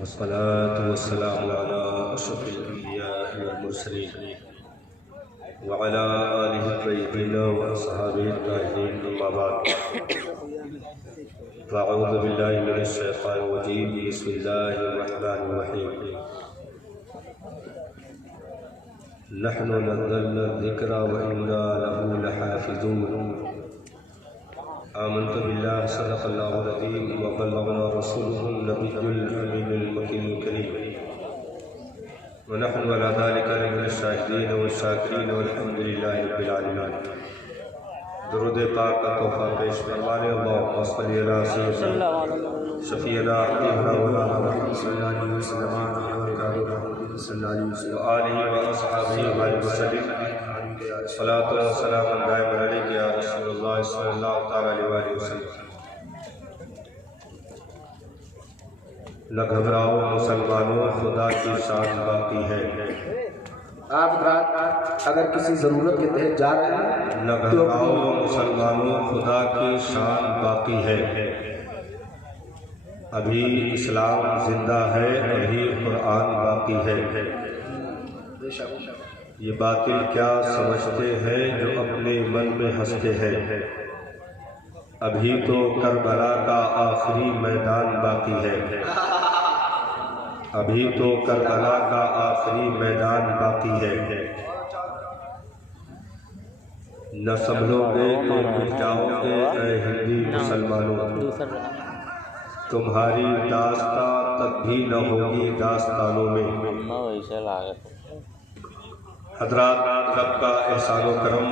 वस्सलातु वस्सलामु अला अशरफिल अंबिया'i वल मुरसलीन व अला आलिहि तय्यबीन व अस्हाबिहि ताहिरीन अम्मा बाद फ़अऊज़ु बिल्लाहि मिनश शैतानिर रजीम बिस्मिल्लाहिर रहमानिर रहीम नहनु नज़्ज़लना ज़िक्रा व इन्ना लहू लहाफ़िज़ून आमन्तु बिल्लाहि सदक़ल्लाहुल अज़ीम व बल्लगना रसूलुहुन नबियुल अमीनुल मुकीमुल करीम व नहनु अला ज़ालिका लमिन शाहिदीन व शाकिरीन वल्हम्दुलिल्लाहि रब्बिल आलमीन। दुरूद पाक का तोहफा पेश फरमाने अल्लाहुम्मा सल्लि अला सय्यिदिना शफ़ीअना हबीबना मौलाना मुहम्मद सल्लल्लाहु अलैहि वसल्लम व आलिहि व अस्हाबिहि व वसल्लम सलातो व सलाम दाइम अलैका या रसूलल्लाह सल्लल्लाहु तआला अलैहि वसल्लम। न घबराओ मुसलमानों, खुदा की शान बाकी है। आप अगर किसी ज़रूरत के तहत जा रहे हैं, न घबराओ मुसलमानों, खुदा की शान बाकी है। अभी इस्लाम जिंदा है, अभी कुरान बाकी है। ये बातिल क्या समझते हैं जो अपने मन में हंसते हैं। अभी तो करबला का आखिरी मैदान बाकी है। अभी तो करबला का आखिरी मैदान बाकी है। न संभलोगे तो मिट जाओगे ऐ हिंदी मुसलमानों। तुम्हारी दास्तां तक भी न होगी दास्तानों में। हज़रात, रब का एहसान व करम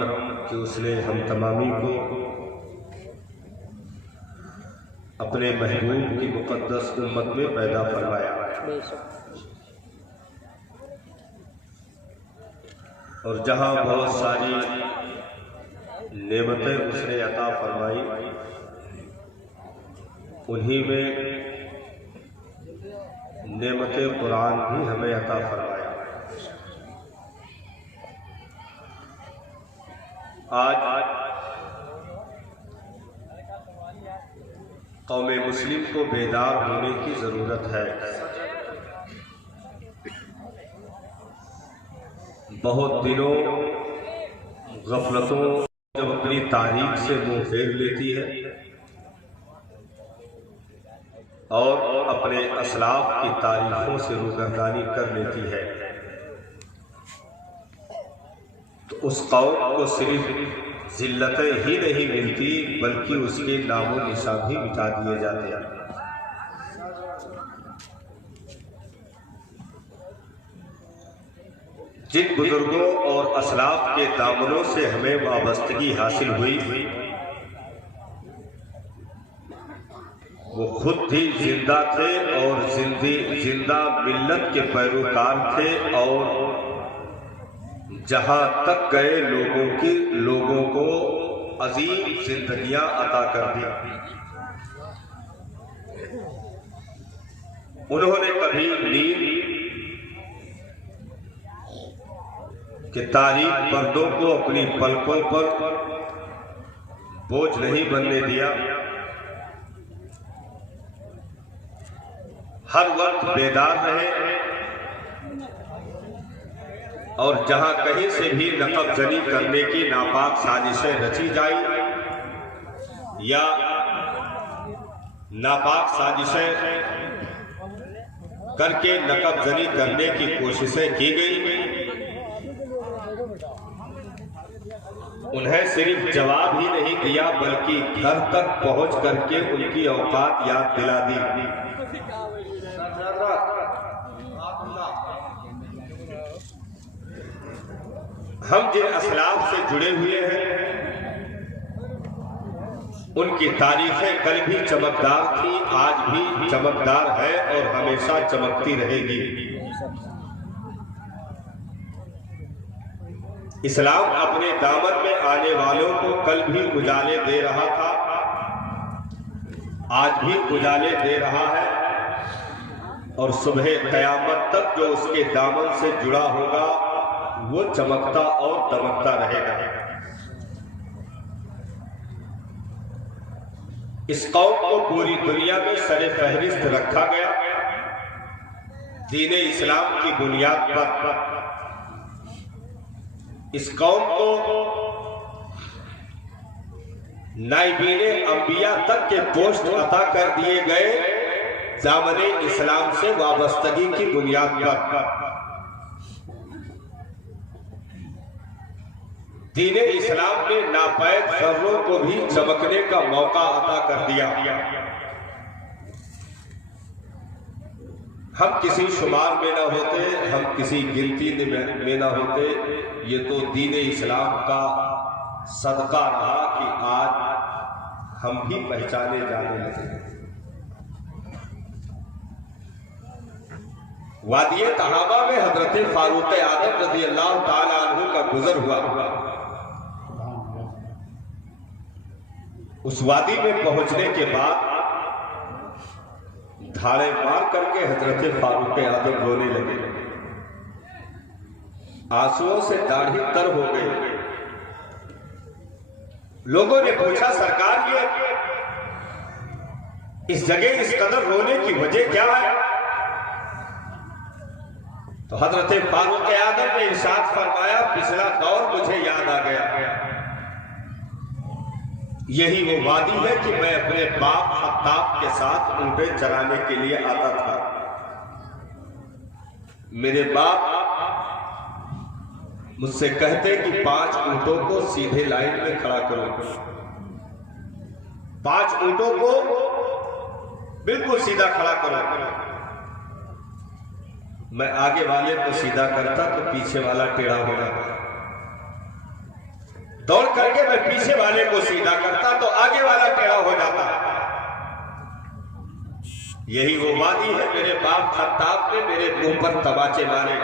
कि उसने हम तमामी को अपने महबूब की मुक़द्दस उम्मत में पैदा फरमाया और जहाँ बहुत सारी नेमतें उसने अता फरमाई, उन्हीं में नेमतें कुरान भी हमें अता फरमाया। आज कौमे मुस्लिम को बेदार होने की ज़रूरत है। बहुत दिनों गफलतों जब अपनी तारीख से मुँह फेर लेती है और अपने असलाफ की तारीखों से रूगर्दानी कर लेती है, तो उस कौम को सिर्फ जिल्लतें ही नहीं मिलती बल्कि उसके नामो निशान भी मिटा दिए जाते हैं। जिन बुजुर्गों और असलाफ के दामनों से हमें वाबस्तगी हासिल हुई, वो खुद भी जिंदा थे और जिंदा मिल्लत के पैरोकार थे और जहां तक गए लोगों को अजीम जिंदगियां अता कर दी। उन्होंने कभी नींद के तारीख पर्दों को अपनी पलकों पर बोझ नहीं बनने दिया। हर वक्त बेदार रहे और जहां कहीं से भी नकबजनी करने की नापाक साजिशें रची जाई या नापाक साजिशें करके नकबजनी करने की कोशिशें की गई, उन्हें सिर्फ जवाब ही नहीं दिया बल्कि घर तक पहुंच करके उनकी औकात याद दिला दी। हम जिन असलाफ से जुड़े हुए हैं उनकी तारीखें कल भी चमकदार थी, आज भी चमकदार है और हमेशा चमकती रहेगी। इस्लाम अपने दामन में आने वालों को कल भी उजाले दे रहा था, आज भी उजाले दे रहा है और सुबह क़यामत तक जो उसके दामन से जुड़ा होगा वो चमकता और दमकता रहेगा। इस कौम को पूरी दुनिया में सरे फहरिस्त रखा गया दीन इस्लाम की बुनियाद पर इस कौम को नाइबीने अंबिया तक के पोस्ट अता कर दिए गए दामने इस्लाम से वाबस्तगी की बुनियाद पर दीने इस्लाम ने नापैद जर्रों को भी चमकने का मौका अता कर दिया। हम किसी शुमार में ना होते, हम किसी गिनती में ना होते, ये तो दीने इस्लाम का सदका रहा कि आज हम भी पहचाने जाने लगे। वादिये तहाबा में हजरत फारूक आदम रज़ी अल्लाह ताला अन्हु का गुजर हुआ। उस वादी में पहुंचने के बाद धाड़े मार करके हजरत फारूक आदम रोने लगे, आंसुओं से दाढ़ी तर हो गई। लोगों ने पूछा, सरकार ये इस जगह इस कदर रोने की वजह क्या है? तो हजरत फारूक आदम ने इरशाद फरमाया, पिछला दौर मुझे याद आ गया। यही वो वादी है कि मैं अपने बाप खत्ताब के साथ ऊँटें चराने के लिए आता था। मेरे बाप मुझसे कहते कि 5 ऊँटों को सीधे लाइन में खड़ा करो, 5 ऊँटों को बिल्कुल सीधा खड़ा करो। मैं आगे वाले को सीधा करता तो पीछे वाला टेढ़ा हो जाता, दौड़ करके मैं पीछे वाले को सीधा करता तो आगे वाला टेढ़ा हो जाता। यही वो वादी है, मेरे बाप खत्ताब ने मेरे मुंह पर तमाचे मारे।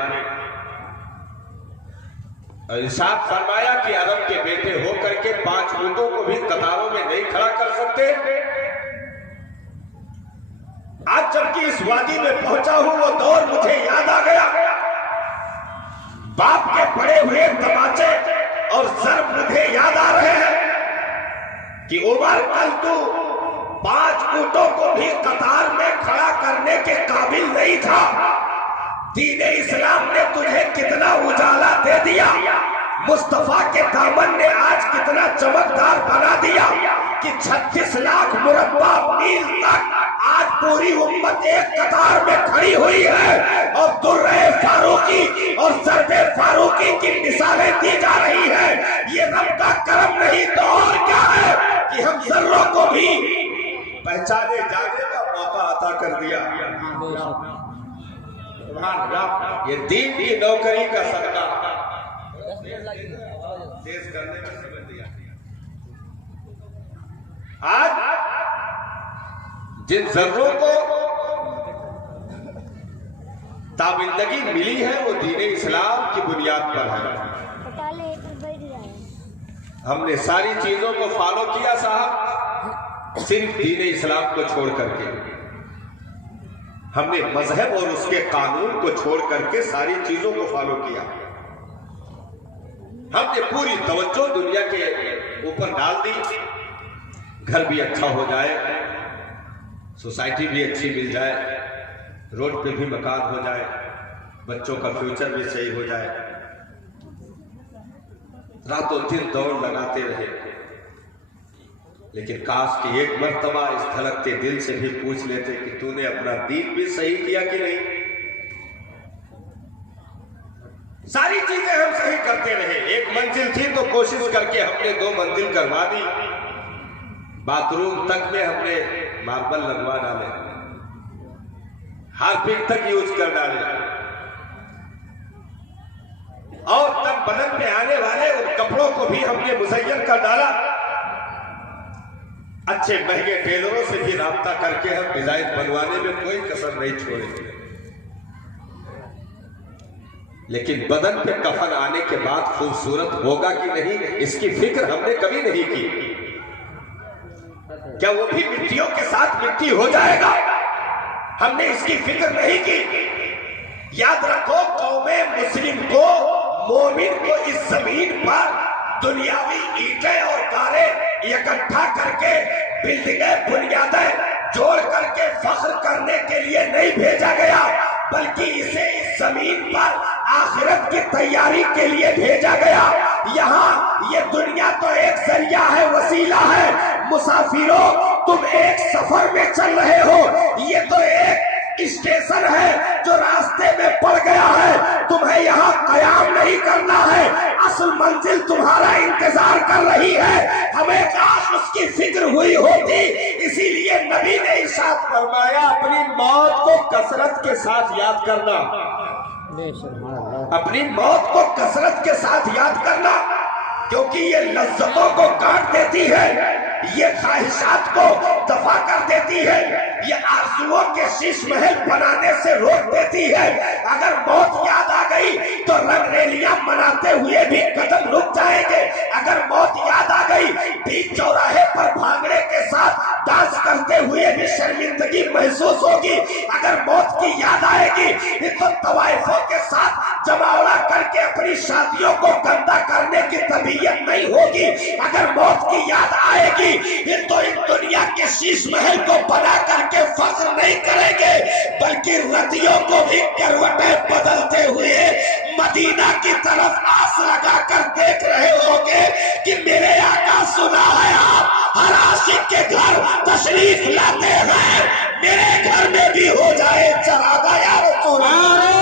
इरशाद फरमाया कि अरब के बेटे हो करके 5 ऊँटों को भी कतारों में नहीं खड़ा कर सकते। आज जबकि इस वादी में पहुंचा हूं, वो दौर मुझे याद आ गया। बाप के पड़े हुए तमाचे और जर्ब मुझे याद आ रहे हैं कि उमर कल तू 5 ऊँटों को भी कतार में खड़ा करने के काबिल नहीं था। दीने इस्लाम ने तुझे कितना उजाला दे दिया, मुस्तफा के दामन ने आज कितना चमकदार बना दिया कि 36 लाख मुरब्बा मील तक आज पूरी उम्मत एक कतार में खड़ी हुई है और दुर्रे फारूकी और सरदे फारूकी की मिसालें दी जा रही है। ये रब का करम नहीं तो और क्या है कि हम जर्रों को भी पहचाने जाने का मौका अता कर दिया। ये दीन की नौकरी का सदका देश करने में समझ दिया। आज जिन जर्रों को ताबिंदगी मिली है वो दीने इस्लाम की बुनियाद पर है। हमने सारी चीजों को फॉलो किया साहब, सिर्फ दीने इस्लाम को छोड़ करके। हमने मजहब और उसके कानून को छोड़ करके सारी चीजों को फॉलो किया। हमने पूरी तवज्जो दुनिया के ऊपर डाल दी, घर भी अच्छा हो जाए, सोसाइटी भी अच्छी मिल जाए, रोड पे भी मकान हो जाए, बच्चों का फ्यूचर भी सही हो जाए। रातों दिन दौड़ लगाते रहे, लेकिन काश कि एक मर्तबा इस धड़कते दिल से भी पूछ लेते कि तूने अपना दीन भी सही किया कि नहीं। सारी चीजें हम सही करते रहे, एक मंजिल थी तो कोशिश करके हमने 2 मंजिल करवा दी, बाथरूम तक में हमने मार्बल लगवा डाले, हार्पिक तक यूज कर डाले, और तब बदन में आने वाले उन कपड़ों को भी हमने मुज़य्यन कर डाला। अच्छे महंगे टेलरों से भी राब्ता करके हम डिजाइन बनवाने में कोई कसर नहीं छोड़े। लेकिन बदन पे कफन आने के बाद खूबसूरत होगा कि नहीं, इसकी फिक्र हमने कभी नहीं की। क्या वो भी मिट्टियों के साथ मिट्टी हो जाएगा, हमने इसकी फिक्र नहीं की। याद रखो, कौमे मुस्लिम को, मोमिन को इस जमीन पर दुनियावी ईंटें और तारे इकट्ठा करके बिल्डिंगें बुनियादें जोड़ करके फख्र करने के लिए नहीं भेजा गया, बल्कि इसे इस जमीन पर आखिरत की तैयारी के लिए भेजा गया। यहाँ ये दुनिया तो एक जरिया है, वसीला है। मुसाफिरों, तुम एक सफर में चल रहे हो, ये तो एक स्टेशन है जो रास्ते में पड़ गया है। तुम्हें यहाँ कयाम नहीं करना है, असल मंजिल तुम्हारा इंतजार कर रही है। हमें काश उसकी फिक्र हुई होती। इसीलिए नबी ने इरशाद फरमाया, अपनी मौत को कसरत के साथ याद करना, अपनी मौत को कसरत के साथ याद करना, क्योंकि ये लज्जतों को काट देती है, ये ख्वाहिशात को दफा कर देती है, ये आरज़ुओं के शीश महल बनाने से रोक देती है। अगर मौत याद आ गई तो रंगरेलियां मनाते हुए भी कदम रुक जाएंगे। अगर मौत याद आ गई, बीच चौराहे पर भांगड़े के साथ डांस करते हुए भी शर्मिंदगी महसूस होगी। अगर मौत की याद आएगी तो तवाइफों के साथ जमावड़ा करके अपनी शादियों को गंदा करने की तबीयत नहीं होगी। अगर मौत की याद आएगी तो इन दुनिया के शीश महल को बना करके फख्र नहीं करेंगे, बल्कि रतियों को भी करवटें बदलते हुए मदीना की तरफ आस लगा कर देख रहे होंगे कि मेरे आका सुना है आप हर आशिक के घर तशरीफ लाते हैं, मेरे घर में भी हो जाए चरागा या रसूल अल्लाह।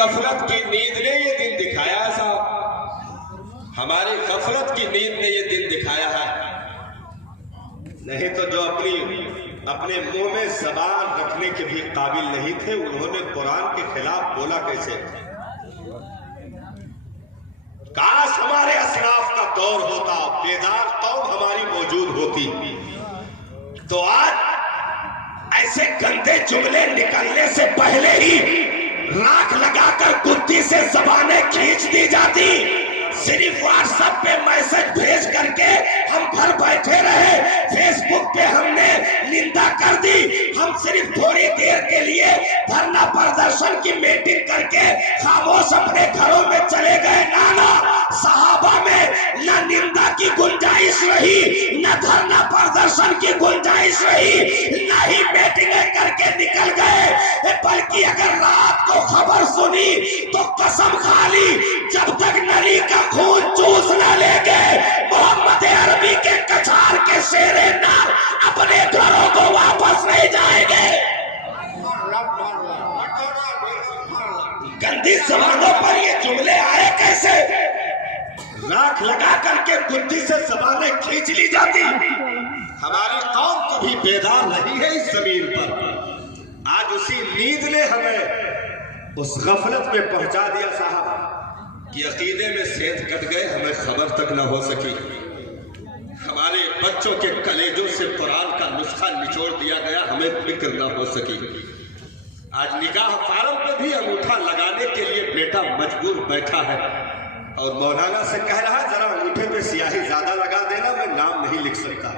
गफलत की नींद ने ये दिन दिखाया है साहब, हमारी गफलत की नींद ने ये दिन दिखाया है। नहीं तो जो अपने मुंह में जबान रखने के भी काबिल नहीं थे, उन्होंने कुरान के खिलाफ बोला कैसे? काश हमारे असलाफ का दौर होता, बेदार कौम हमारी मौजूद होती, तो आज ऐसे गंदे जुमले निकलने से पहले ही राख लगाकर कुत्ती से जबानें खींच दी जाती। सिर्फ व्हाट्सएप पे मैसेज भेज करके हम घर बैठे रहे, फेसबुक पे हमने निंदा कर दी। हम सिर्फ थोड़ी देर के लिए धरना प्रदर्शन की मीटिंग करके खामोश अपने घरों में चले गए। नाना, सहाबा में न निंदा की गुंजाइश रही, न धरना प्रदर्शन की गुंजाइश रही, न ही मीटिंगें करके निकल गए। बल्कि अगर रात को खबर सुनी तो कसम खा ली, जब तक नली का खून चूस न लेंगे मोहम्मद अरबी के कछार के शेरे नार अपने घरों को वापस नहीं जाएंगे। गंदी जबानों पर ये जुमले आए कैसे? राख लगा करके गुद्दी से जबानें खींच ली जाती। हमारी कौम कभी बेदार नहीं है इस जमीन पर। आज उसी नींद ने हमें उस गफलत में पहुंचा दिया साहब कि अकीदे में सेंध कट गए, हमें खबर तक न हो सकी। हमारे बच्चों के कलेजों से कुरान का नुस्खा निचोड़ दिया गया, हमें फिक्र न हो सकी। आज निकाह फार्म पे भी अंगूठा लगाने के लिए बेटा मजबूर बैठा है और मौलाना से कह रहा है जरा अंगूठे पे स्याही ज्यादा लगा देना, मैं नाम नहीं लिख सकता।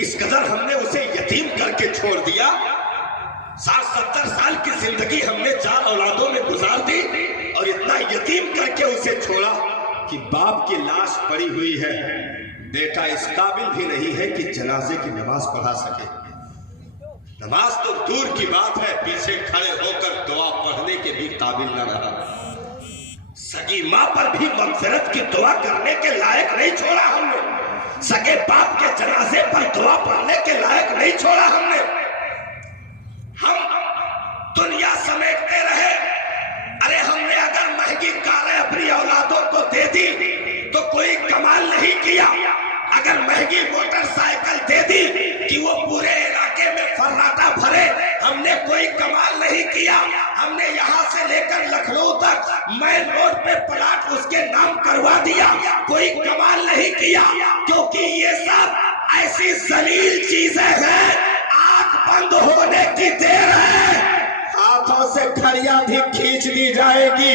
इस कदर हमने उसे यतीम करके छोड़ दिया। 60-70 साल की जिंदगी हमने 4 औलादों में गुजार दी और इतना यतीम करके उसे छोड़ा कि बाप की लाश पड़ी हुई है, बेटा इस काबिल भी नहीं है कि जनाजे की नमाज पढ़ा सके। नमाज तो दूर की बात है, पीछे खड़े होकर दुआ पढ़ने के भी काबिल न रहा। सगी माँ पर भी मगफिरत की दुआ करने के लायक नहीं छोड़ा हमने। सगे बाप के जनाजे पर दुआ पढ़ने के लायक नहीं छोड़ा हमने। हम दुनिया समेटते रहे। अरे हमने अगर महंगी कारें अपनी औलादों को दे दी तो कोई कमाल नहीं किया। अगर महंगी मोटरसाइकिल दे दी कि वो पूरे इलाके में फर्राटा भरे, हमने कोई कमाल नहीं किया। हमने यहाँ से लेकर लखनऊ तक मेन रोड पे प्लाट उसके नाम करवा दिया, कोई कमाल नहीं किया। क्योंकि ये सब ऐसी जलील चीजें हैं, आंख बंद होने की देर है, हाथों से कोठरियां भी खींच दी जाएगी,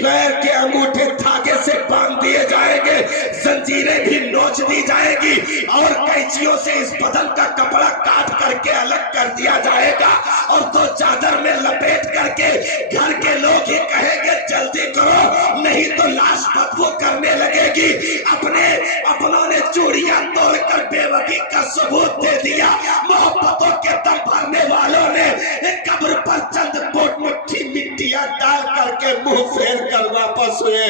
पैर के अंगूठे धागे से बांध दिए जाएंगे, जंजीरें भी नोच दी जाएगी और कैंचियों से इस बदन का कपड़ा काट करके अलग कर दिया जाएगा और तो चादर में लपेट करके घर के लोग ही कहेंगे जल्दी करो नहीं तो लाश बदबू करने लगेगी। अपनों ने चूड़ियां तोड़कर बेवफी का सबूत दे दिया। मोहब्बतों के दम भरने वालों ने कब्र पर चंद मुट्ठी मिट्टियां डाल करके मुंह फेर कर वापस हुए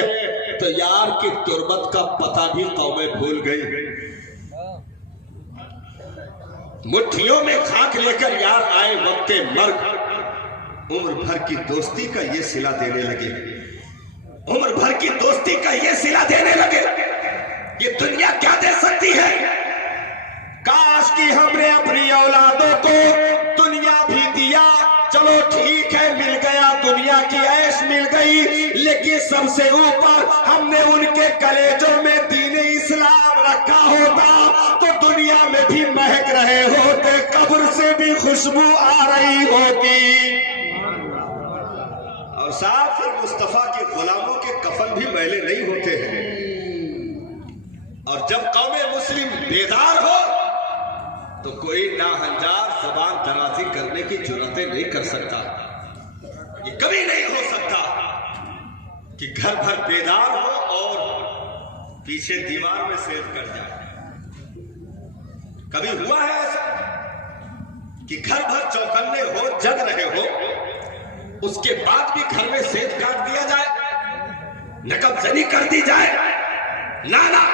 तो यार की तुरबत का पता भी कौमें भूल गई। मुट्ठियों में खाक लेकर यार आए वक्त मर्ग उम्र भर की दोस्ती का ये सिला देने लगे, उम्र भर की दोस्ती का ये सिला देने लगे। ये दुनिया क्या दे सकती है? काश कि हमने अपनी औलादों को दुनिया भी दिया, चलो ठीक है मिल गया, दुनिया की ऐश मिल गई, लेकिन सबसे ऊपर हमने उनके कलेजों में दीन इस्लाम रखा होता तो दुनिया में भी महक रहे होते, कब्र से भी खुशबू आ रही होती। और साथ ही मुस्तफा के गुलामों के कफन भी मैले नहीं होते हैं। और जब कौमे मुस्लिम बेदार हो तो कोई नाहंजार जबान दराजी करने की जुर्रतें नहीं कर सकता। ये कभी नहीं हो सकता कि घर भर बेदार हो और पीछे दीवार में सेव कर जाए। कभी हुआ है ऐसा कि घर भर चौकन्ने हो, जग रहे हो, उसके बाद भी घर में सेव काट दिया जाए, नकबजनी कर दी जाए? ना ना,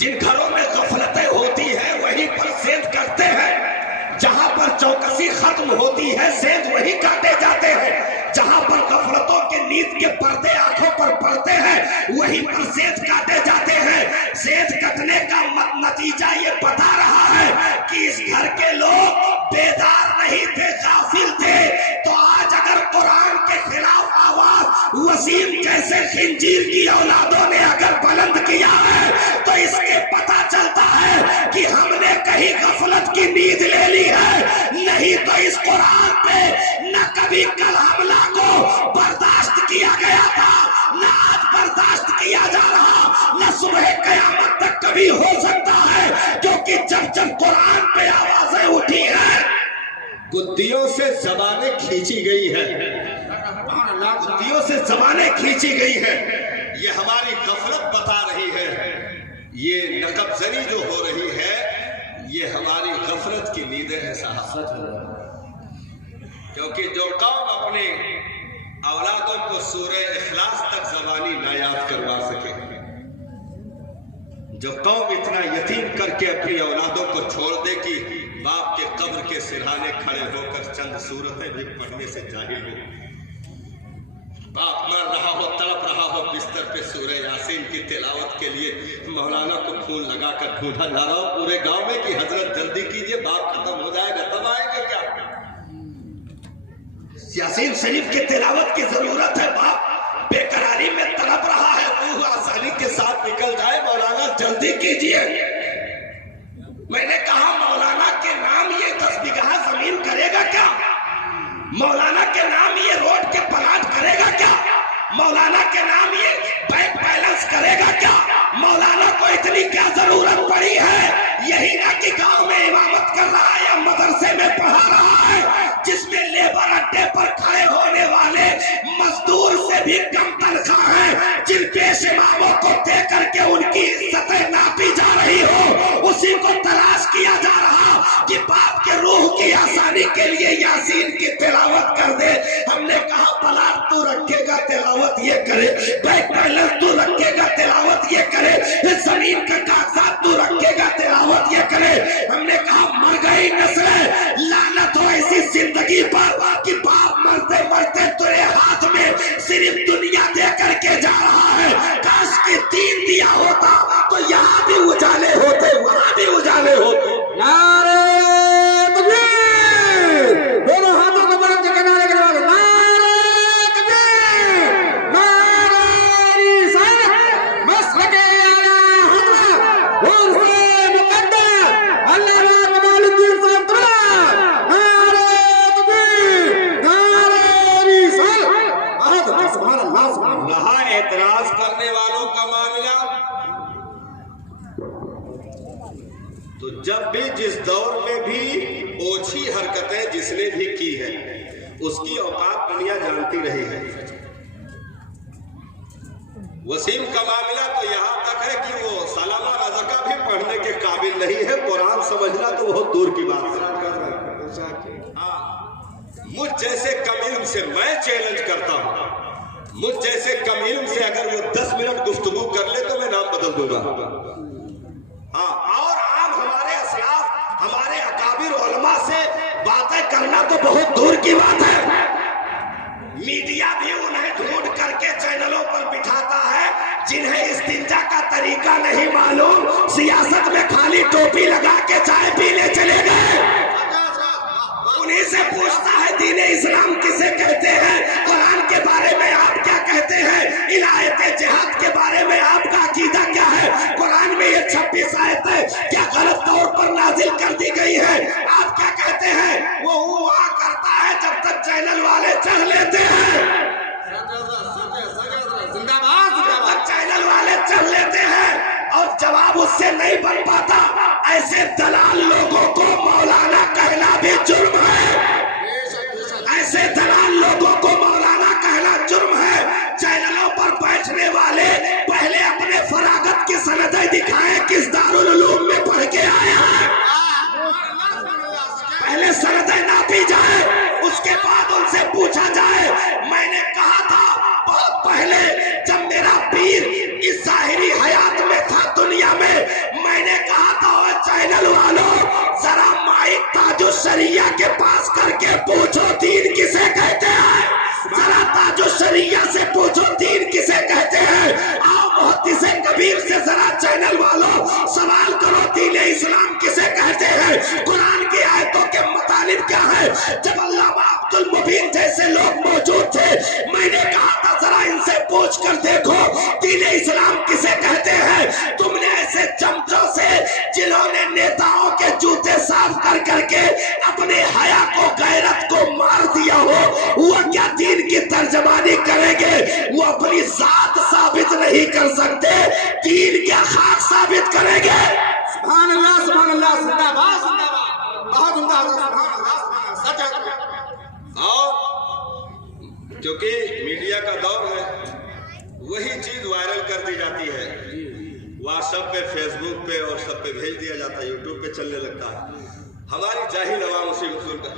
जिन घरों में गफलतें होती है वहीं पर सेंध करते हैं, जहां पर चौकसी खत्म होती है सेंध वहीं काटे जाते हैं, जहां पर गफलतों के नींद के पर्दे आंखों पर पड़ते हैं वहीं पर सेंध काटे जाते हैं। सेंध कटने का नतीजा ये बता रहा है कि इस घर के लोग बेदार नहीं थे, गाफिल थे। तो आज अगर कुरान के खिलाफ आवाज वसीम जैसे खिंजीर की औलादों ने अगर बुलंद किया है तो इसके पता चलता है कि हमने कहीं गफलत की नींद ले ली है। नहीं तो इस कुरान पे न कभी कल हमला को बर्दाश्त किया गया था, न आज बर्दाश्त किया जा रहा, न सुबह कयामत तक कभी हो सकता है, क्योंकि जब जब कुरान पे आवाजें उठी है गुद्दियों से जबानें खींची गई है, गुद्दियों से जबानें खींची गई है। ये हमारी गफलत बता रही है, ये नकबजनी जो हो रही है ये हमारी गफलत की नींदें हैं साहब। क्योंकि जो कौम अपने औलादों को सूरे इखलास तक जबानी ना याद करवा सके, जो कौम इतना यतीम करके अपनी औलादों को छोड़ दे कि बाप के कब्र के सिरहाने खड़े होकर चंद सूरतें भी पढ़ने से जाहिल हो, बाप मर रहा हो, तड़प रहा हो बिस्तर पे सूरह यासीन की तिलावत के लिए मौलाना को खून लगाकर ढूंढा जा रहा हो पूरे गांव में कि हजरत जल्दी कीजिए बाप खत्म हो जाएगा तब आएंगे क्या। यासीन शरीफ की तिलावत की जरूरत है, बाप बेकरारी में तड़प रहा है, रूह आसानी के साथ निकल जाए, मौलाना जल्दी कीजिए। मैंने कहा मौलाना के नाम ये 10 बीघा जमीन करेगा क्या? मौलाना के नाम ये रोड के प्लाट करेगा क्या? मौलाना के नाम ये बैंक बैलेंस करेगा क्या? मौलाना को इतनी क्या जरूरत पड़ी है? यही ना कि गांव में इमामत कर रहा है या मदरसे में पढ़ा रहा है, जिसमें लेबर अड्डे पर खड़े होने वाले मजदूर से भी कम तनख्वाह है, जिन पेश इमामों को दे करके उनकी इज्जतें नापी जा रही हो, उसी को तलाश किया जा रहा कि बाप के रूह की आसानी के लिए यासीन की तिलावत कर दे। हमने कहा प्लाट तू रखेगा तिलावत ये करे, बैंक बैलेंस तू रखेगा तिलावत ये करे, जमीन का कागजात तू रखेगा तिलावत ये करे। हमने कहा मर गई नस्लें, लानत हो ऐसी जिंदगी पर कि बाप मरते मरते तेरे हाथ में सिर्फ दुनिया दे करके जा रहा है। काश के दीन दिया होता तो यहाँ भी उजाले होते, वहां भी उजाले होते। नारे तकबीर, दोनों हाथों को बुलंद करके नारे के बाद नारे तकबीर, नारे रिसालत, मसलके आला हज़रत उर्फ़े मुक़द्दस अल्लामा कमालुद्दीन साहब, नारे तकबीर। जिस दौर में भी ओछी हरकतें जिसने भी की है उसकी औकात दुनिया जानती रही है। वसीम का मामला तो यहाँ तक है कि वो सालाना रज़का भी पढ़ने के काबिल नहीं है, कुरान समझना तो बहुत दूर की बात है। मुझ जैसे कम इल्म से मैं चैलेंज करता हूँ, मुझ जैसे कम इल्म से अगर वो 10 मिनट गुफ्तगू कर ले तो मैं नाम बदल दूंगा। हाँ, और आप हमारे असलाफ, हमारे अकाबिर उलमा से बातें करना तो बहुत दूर की बात है। मीडिया भी उन्हें ढूंढ करके चैनलों पर बिठाता है जिन्हें इस्तिंजा का तरीका नहीं मालूम, सियासत में खाली टोपी लगा के चाय पीने चले गए। उन्हीं से पूछता है दीन इस्लाम किसे कहते हैं, कुरान के बारे में आप क्या कहते हैं, इलायत जिहाद के बारे में आपका अकीदा क्या है, कुरान में ये 26 आयतें क्या गलत तौर पर नाजिल कर दी गई है, आप क्या कहते हैं। वो हुआ करता है जब तक चैनल वाले चढ़ लेते हैं, जिंदाबाद चैनल वाले चढ़ लेते हैं और जवाब उससे नहीं बन पाता। ऐसे दलाल लोगों को मौलाना कहना भी जुर्म है, ऐसे दलाल लोगों को मौलाना कहना जुर्म है। चैनलों पर बैठने वाले पहले अपने फरागत की सनदें दिखाएं, किस दारुल उलूम में पढ़ के आया है, पहले सनदें नापी जाए, उसके बाद उनसे पूछा जाए। मैंने कहा था बहुत पहले जब मेरा पीर इस ज़ाहिरी हयात में था दुनिया में, मैंने कहा था चैनल वालों जरा माइक ताजुशरिया के पास करके पूछो दीन किसे कहते हैं, जरा ताजुशरिया से पूछो दीन किसे कहते हैं। आओ मुहद्दिस कबीर से जरा चैनल वालों सवाल करो दीन इस्लाम किसे कहते हैं, कुरान की आयतों के मुतालिब क्या है। जब अल्लामा अब्दुल मुबीन जैसे लोग मौजूद थे, मैंने कहा था जरा इनसे पूछ कर देखो दीन इस्लाम किसे कहते हैं। तुमने ऐसे चमचों से जिन्होंने नेताओं के जूते साफ कर करके अपने हया को, गैरत को मार दिया हो, वो क्या दीन की तर्जमानी करेंगे, वो अपनी जात साबित नहीं कर सकते, दीन क्या खाक साबित करेंगे। सुभान अल्लाह, सुभान अल्लाह, जिंदाबाद जिंदाबाद, बहुत उम्दा हजरत, सुभान अल्लाह, सच है। और क्योंकि मीडिया का दौर है, वही चीज वायरल कर दी जाती है, व्हाट्सएप पे, फेसबुक पे और सब पे भेज दिया जाता है, यूट्यूब पे चलने लगता है। हमारी जाहिल अवाम उसी उसूल का,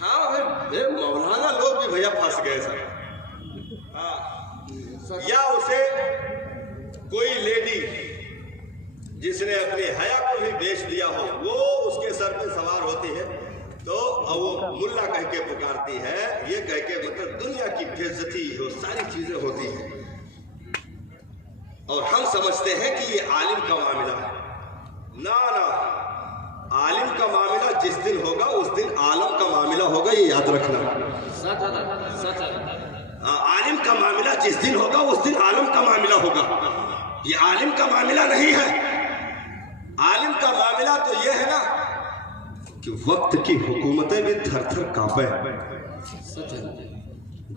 हाँ भाई मौलाना लोग भी भैया फंस गए सर। हाँ, या उसे कोई लेडी जिसने अपनी हया को भी बेच दिया हो, वो उसके सर पे सवार होती है तो वो मुल्ला कह के पुकारती है, ये कह के मतलब दुनिया की बेइज्जती हो, सारी चीजें होती हैं। और हम समझते हैं कि ये आलिम का मामला है। ना ना, आलिम का मामला जिस दिन होगा उस दिन आलम का मामला होगा, ये याद रखना। आलिम का मामला जिस दिन होगा उस दिन आलम का मामला होगा, ये आलिम का मामला नहीं है। आलिम का मामला तो ये है ना कि वक्त की हुकूमतें भी थर थर कांपे।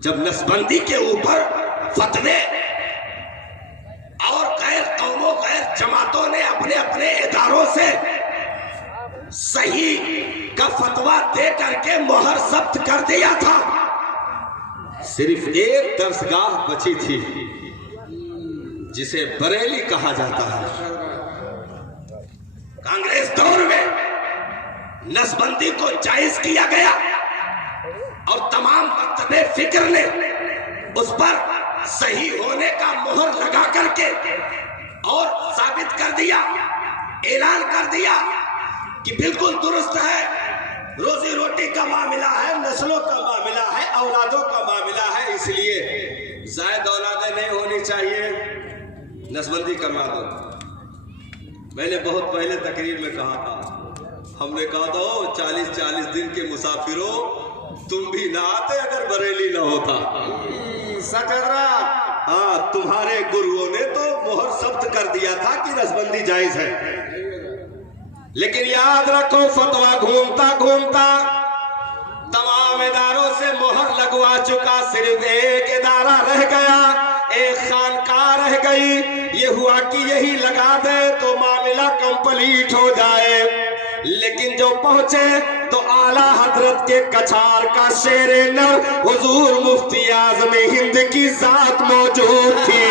जब नसबंदी के ऊपर फतवे और गैर कौमों, गैर जमातों ने अपने अपने इदारों से सही का फतवा दे करके मोहर जब्त कर दिया था, सिर्फ एक दरसगाह बची थी जिसे बरेली कहा जाता है। कांग्रेस दौर में नसबंदी को जायज किया गया और तमाम मकतबे फिक्र ने उस पर सही होने का मोहर लगा करके और साबित कर दिया, ऐलान कर दिया कि बिल्कुल दुरुस्त है, रोजी रोटी का मामला है, नस्लों का मामला है, औलादों का मामला है, इसलिए जायद औलादें नहीं होनी चाहिए, नसबंदी करवा दो। मैंने बहुत पहले तकरीर में कहा था, हमने कहा था 40-40 दिन के मुसाफिरों तुम भी ना आते अगर बरेली ना होता। हाँ, तुम्हारे गुरुओं ने तो मोहर जब्त कर दिया था कि नसबंदी जायज है, लेकिन याद रखो फतवा घूमता घूमता तमाम इदारों से मोहर लगवा चुका, सिर्फ एक इदारा रह गया, एक खानकाह रह गई। ये हुआ कि यही लगा दे तो मामला कंप्लीट हो जाए, लेकिन जो पहुंचे तो आला हजरत के कछार का शेरे नर हुजूर मुफ्ती आज़म हिंद की जात मौजूद थी,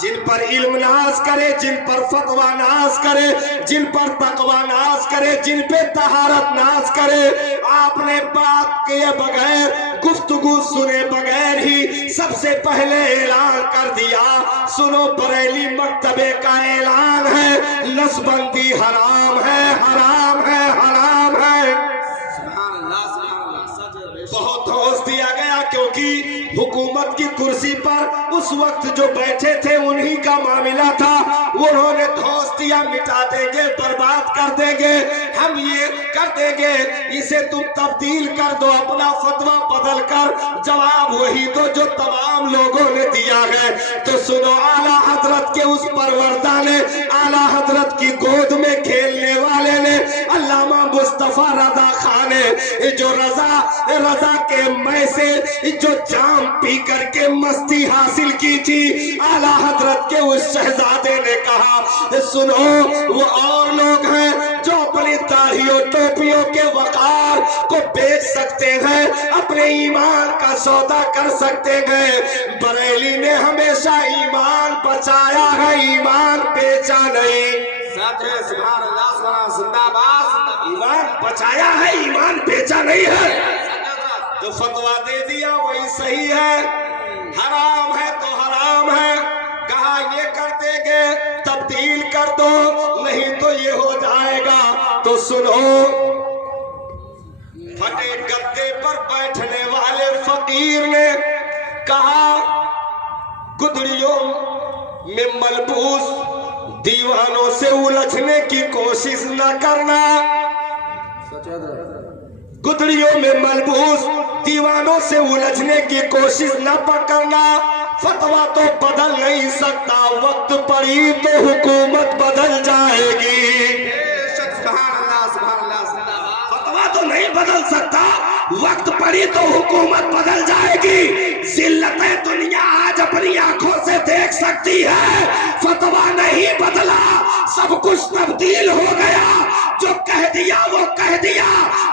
जिन पर इल्म नाज करे, जिन पर फतवा नाज करे, जिन पर तकवा नाज करे, जिन पे तहारत नाज करे। आपने बात किए बगैर, गुफ्तगू सुने बगैर ही सबसे पहले ऐलान कर दिया, सुनो बरेली मकतबे का ऐलान है, नसबंदी हराम है, हराम है, हराम है। बहुत हौस दिया गया क्योंकि हुकूमत की कुर्सी पर उस वक्त जो बैठे थे उन्हीं का मामला था। उन्होंने धौंस दिया, मिटा देंगे, बर्बाद कर देंगे, हम ये कर देंगे, इसे तुम तब्दील कर दो, अपना फतवा बदल कर जवाब वही दो जो तमाम लोगों ने दिया है। तो सुनो, आला हजरत के उस परवरदा ने, आला हजरत की गोद में खेलने वाले ने, अल्लामा मुस्तफा रजा खान ने, जो रजा के मैं से जो जाम पी करके मस्ती हासिल की थी, आला हजरत के उस शहजादे ने कहा, सुनो, वो और लोग हैं जो अपनी दाढ़ियों टोपियों के वकार को बेच सकते हैं, अपने ईमान का सौदा कर सकते हैं। बरेली ने हमेशा ईमान बचाया है, ईमान बेचा नहीं। ईमान बचाया है, ईमान बेचा नहीं है। जो फतवा दे दिया वही सही है, हराम है तो हराम है, कहा ये कर देंगे, तब्दील कर दो, नहीं तो ये हो जाएगा। तो सुनो, फटे गद्दे पर बैठने वाले फकीर ने कहा, गुदड़ियों में मलबूस दीवानों से उलझने की कोशिश न करना, गुदड़ियों में मलबूस दीवानों से उलझने की कोशिश न करना। फतवा तो बदल नहीं सकता, वक्त पड़ी तो हुकूमत बदल जाएगी। फतवा तो नहीं बदल सकता, वक्त पड़ी तो हुकूमत बदल जाएगी। जिल्लतें दुनिया आज अपनी आंखों से देख सकती है, फतवा नहीं बदला, सब कुछ तब्दील हो गया। जो कह दिया वो कह दिया,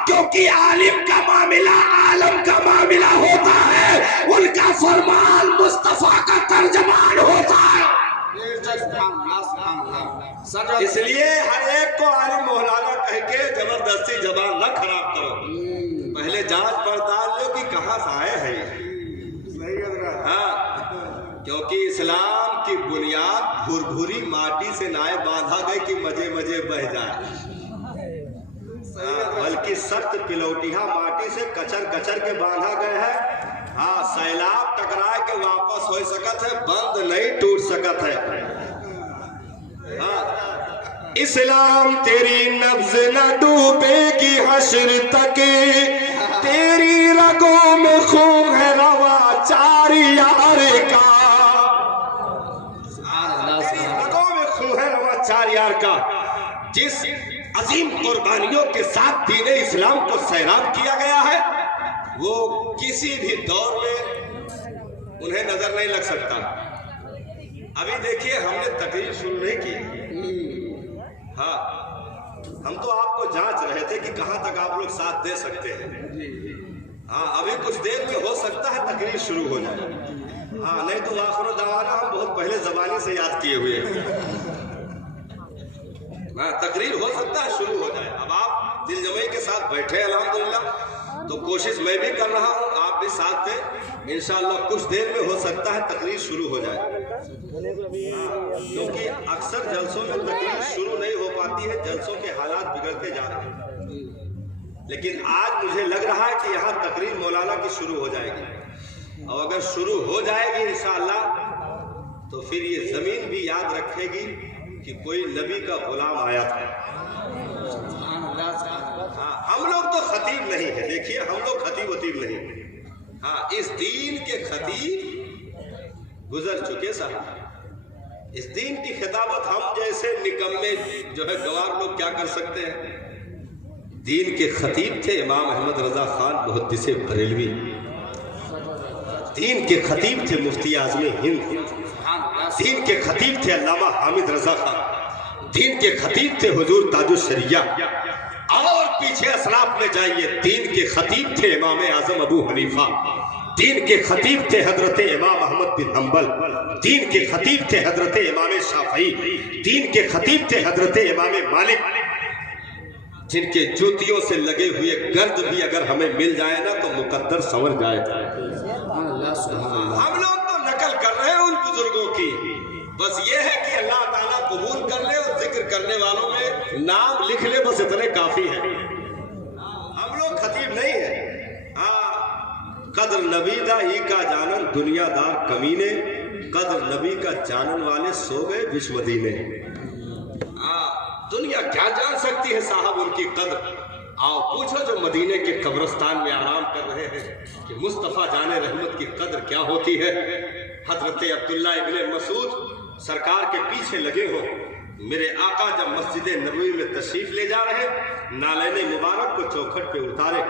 क्योंकि आलिम का मामला आलम का मामला होता है, उनका फरमान मुस्तफा का तर्जमान होता है। इसलिए हर एक को आलिम मौलाना कह के जबरदस्ती जबान न खराब करो, पहले जांच पड़ताल लो कि कहां से आए हैं। हाँ, क्योंकि इस्लाम की बुनियाद भुरभुरी माटी से नाए बांधा गए कि मजे मजे बह जाए, बल्कि सख्त पिलौटिया माटी से कचर कचर के बांधा गए है। हाँ, सैलाब टकरा के वापस हो सकत है, बंद नहीं टूट सकत है। हाँ, इस्लाम तेरी नब्ज न डूबेगी हश्र तक, तेरी रगों में खून है रवा चार यार का, रगों में खून है रवा चार यार का। जिस अजीम कुर्बानियों के साथ दीने इस्लाम को सैराब किया गया है, वो किसी भी दौर में उन्हें नजर नहीं लग सकता। अभी देखिए, हमने तकरीर शुरू नहीं की। हाँ, हम तो आपको जांच रहे थे कि कहां तक आप लोग साथ दे सकते हैं। हाँ, अभी कुछ देर में हो सकता है तकरीर शुरू हो जाए। हाँ, नहीं तो आखिर दवाना हम बहुत पहले जमाने से याद किए हुए हैं। तकरीर हो सकता है शुरू हो जाए। अब आप दिल जमाई के साथ बैठे अल्हम्दुलिल्लाह, तो कोशिश मैं भी कर रहा हूँ, आप भी साथ थे। इंशाअल्लाह कुछ देर में हो सकता है तकरीर शुरू हो जाए, क्योंकि अक्सर जलसों में तकरीर शुरू नहीं हो पाती है, जलसों के हालात बिगड़ते जा रहे हैं। लेकिन आज मुझे लग रहा है कि यहाँ तकरीर मौलाना की शुरू हो जाएगी, और अगर शुरू हो जाएगी इंशाअल्लाह, तो फिर ये जमीन भी याद रखेगी कि कोई नबी का गुलाम आया था। हाँ, हम लोग तो खतीब नहीं है, देखिए हम लोग खतीब वतीब नहीं। हाँ, इस दीन के खतीब गुजर चुके साहब। इस दीन की खिताबत हम जैसे निकम्मे जो है गवार लोग क्या कर सकते हैं। दीन के खतीब थे इमाम अहमद रजा खान मुहद्दिसे बरेलवी, दीन के खतीब थे मुफ्ती आज़म हिंद, दीन के खतीब थे अल्लामा हामिद रजा खान, दीन के खतीब थे हुजूर ताजुश्शरिया। और पीछे असलाफ में जाइए, दीन के खतीब थे इमाम आजम अबू हनीफा, दीन के खतीब थे हजरत इमाम अहमद बिन हम्बल, दीन के खतीब थे हजरत इमाम शाफई, दीन के खतीब थे हजरत इमाम मालिक, जिनके जूतियों से लगे हुए गर्द भी अगर हमें मिल जाए ना तो मुकद्दर संवर जाए। हम लोग तो नकल कर रहे हैं उन बुजुर्गों की, बस ये है कि अल्लाह ताला कबूल कर ले और जिक्र करने वालों में नाम लिख ले, बस इतने काफी है। हम लोग खतीब नहीं है। हाँ, कदर नबी दा ही का जानन दुनियादार कमीने, कदर नबी का जानन वाले सो गए विश्वदीने। हाँ, दुनिया क्या जान सकती है साहब उनकी कदर। आओ पूछो जो मदीने के कब्रिस्तान में आराम कर रहे हैं कि मुस्तफ़ा जाने रहमत की कदर क्या होती है। हजरत अब्दुल्ला इब्ने मसूद सरकार के पीछे लगे हो, मेरे आका जब मस्जिद नबवी में तशरीफ ले जा रहे, नालैन मुबारक को चौखट पे उतारे।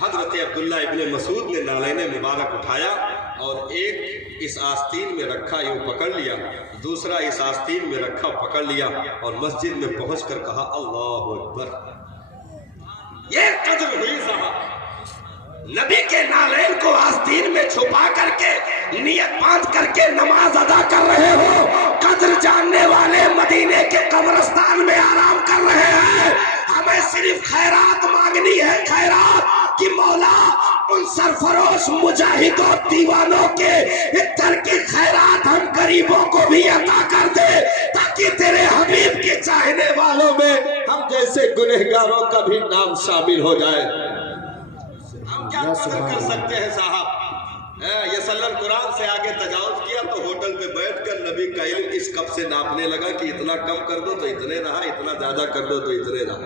हजरत अब्दुल्ला इब्ने मसूद ने नालैन मुबारक उठाया और एक इस आस्तीन में रखा यूं पकड़ लिया, दूसरा इस आस्तीन में रखा पकड़ लिया और मस्जिद में पहुंचकर कहा अल्लाहु अकबर। ये कदर हुई साहब, नबी के नालैन को आस्तीन में छुपा करके नियत बांध करके नमाज अदा कर रहे हो। कदर जानने वाले मदीने के कब्रिस्तान में आराम कर रहे हैं। हमें सिर्फ खैरात मांगनी है, खैरात कि मौला उन सरफरोश मुजाहिदों दीवानों के इत्तर की खैरात हम गरीबों को भी अता कर दे, ताकि तेरे हबीब के चाहने वालों में हम जैसे गुनहगारों का भी नाम शामिल हो जाए। हम क्या कर सकते हैं साहब। यसल्लम कुरान से आगे तजावुज किया तो होटल पे बैठकर नबी का इल्म इस कप से नापने लगा कि इतना कम कर दो तो इतने रहा, इतना ज्यादा कर दो तो इतने रहा।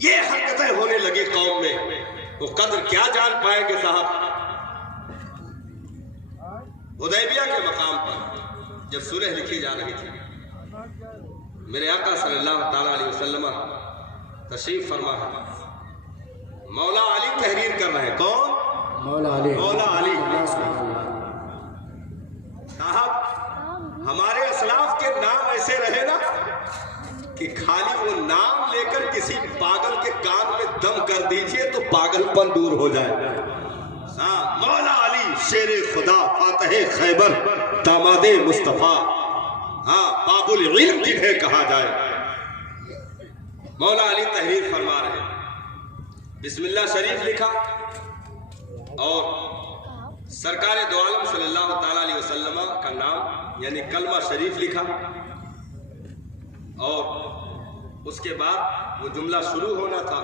ये हरकतें होने लगी कौम में, वो कदर क्या जान पाएंगे साहब। हुदैबिया के मकाम पर जब सुलह लिखी जा रही थी, मेरे आका सल्लल्लाहु ताला अलैहि वसल्लम तशरीफ फरमा है, मौला अली तहरीर कर रहे हैं। कौन? मौला अली। मौला अली साहब, हमारे असलाफ के नाम ऐसे रहे ना कि खाली वो नाम लेकर किसी पागल के कान में दम कर दीजिए तो पागलपन दूर हो जाए। हाँ, मौला अली शेरे खुदा, फातहे खैबर, दामादे मुस्तफा, हाँ बाबुल इल्म जिन्हें कहा जाए। मौला अली तहरीर फरमा रहे, बिस्मिल्लाह शरीफ लिखा और सरकार दो आलम सल्लल्लाहु ताला अलैहि वसल्लम का नाम यानी कलमा शरीफ लिखा और उसके बाद वो जुमला शुरू होना था।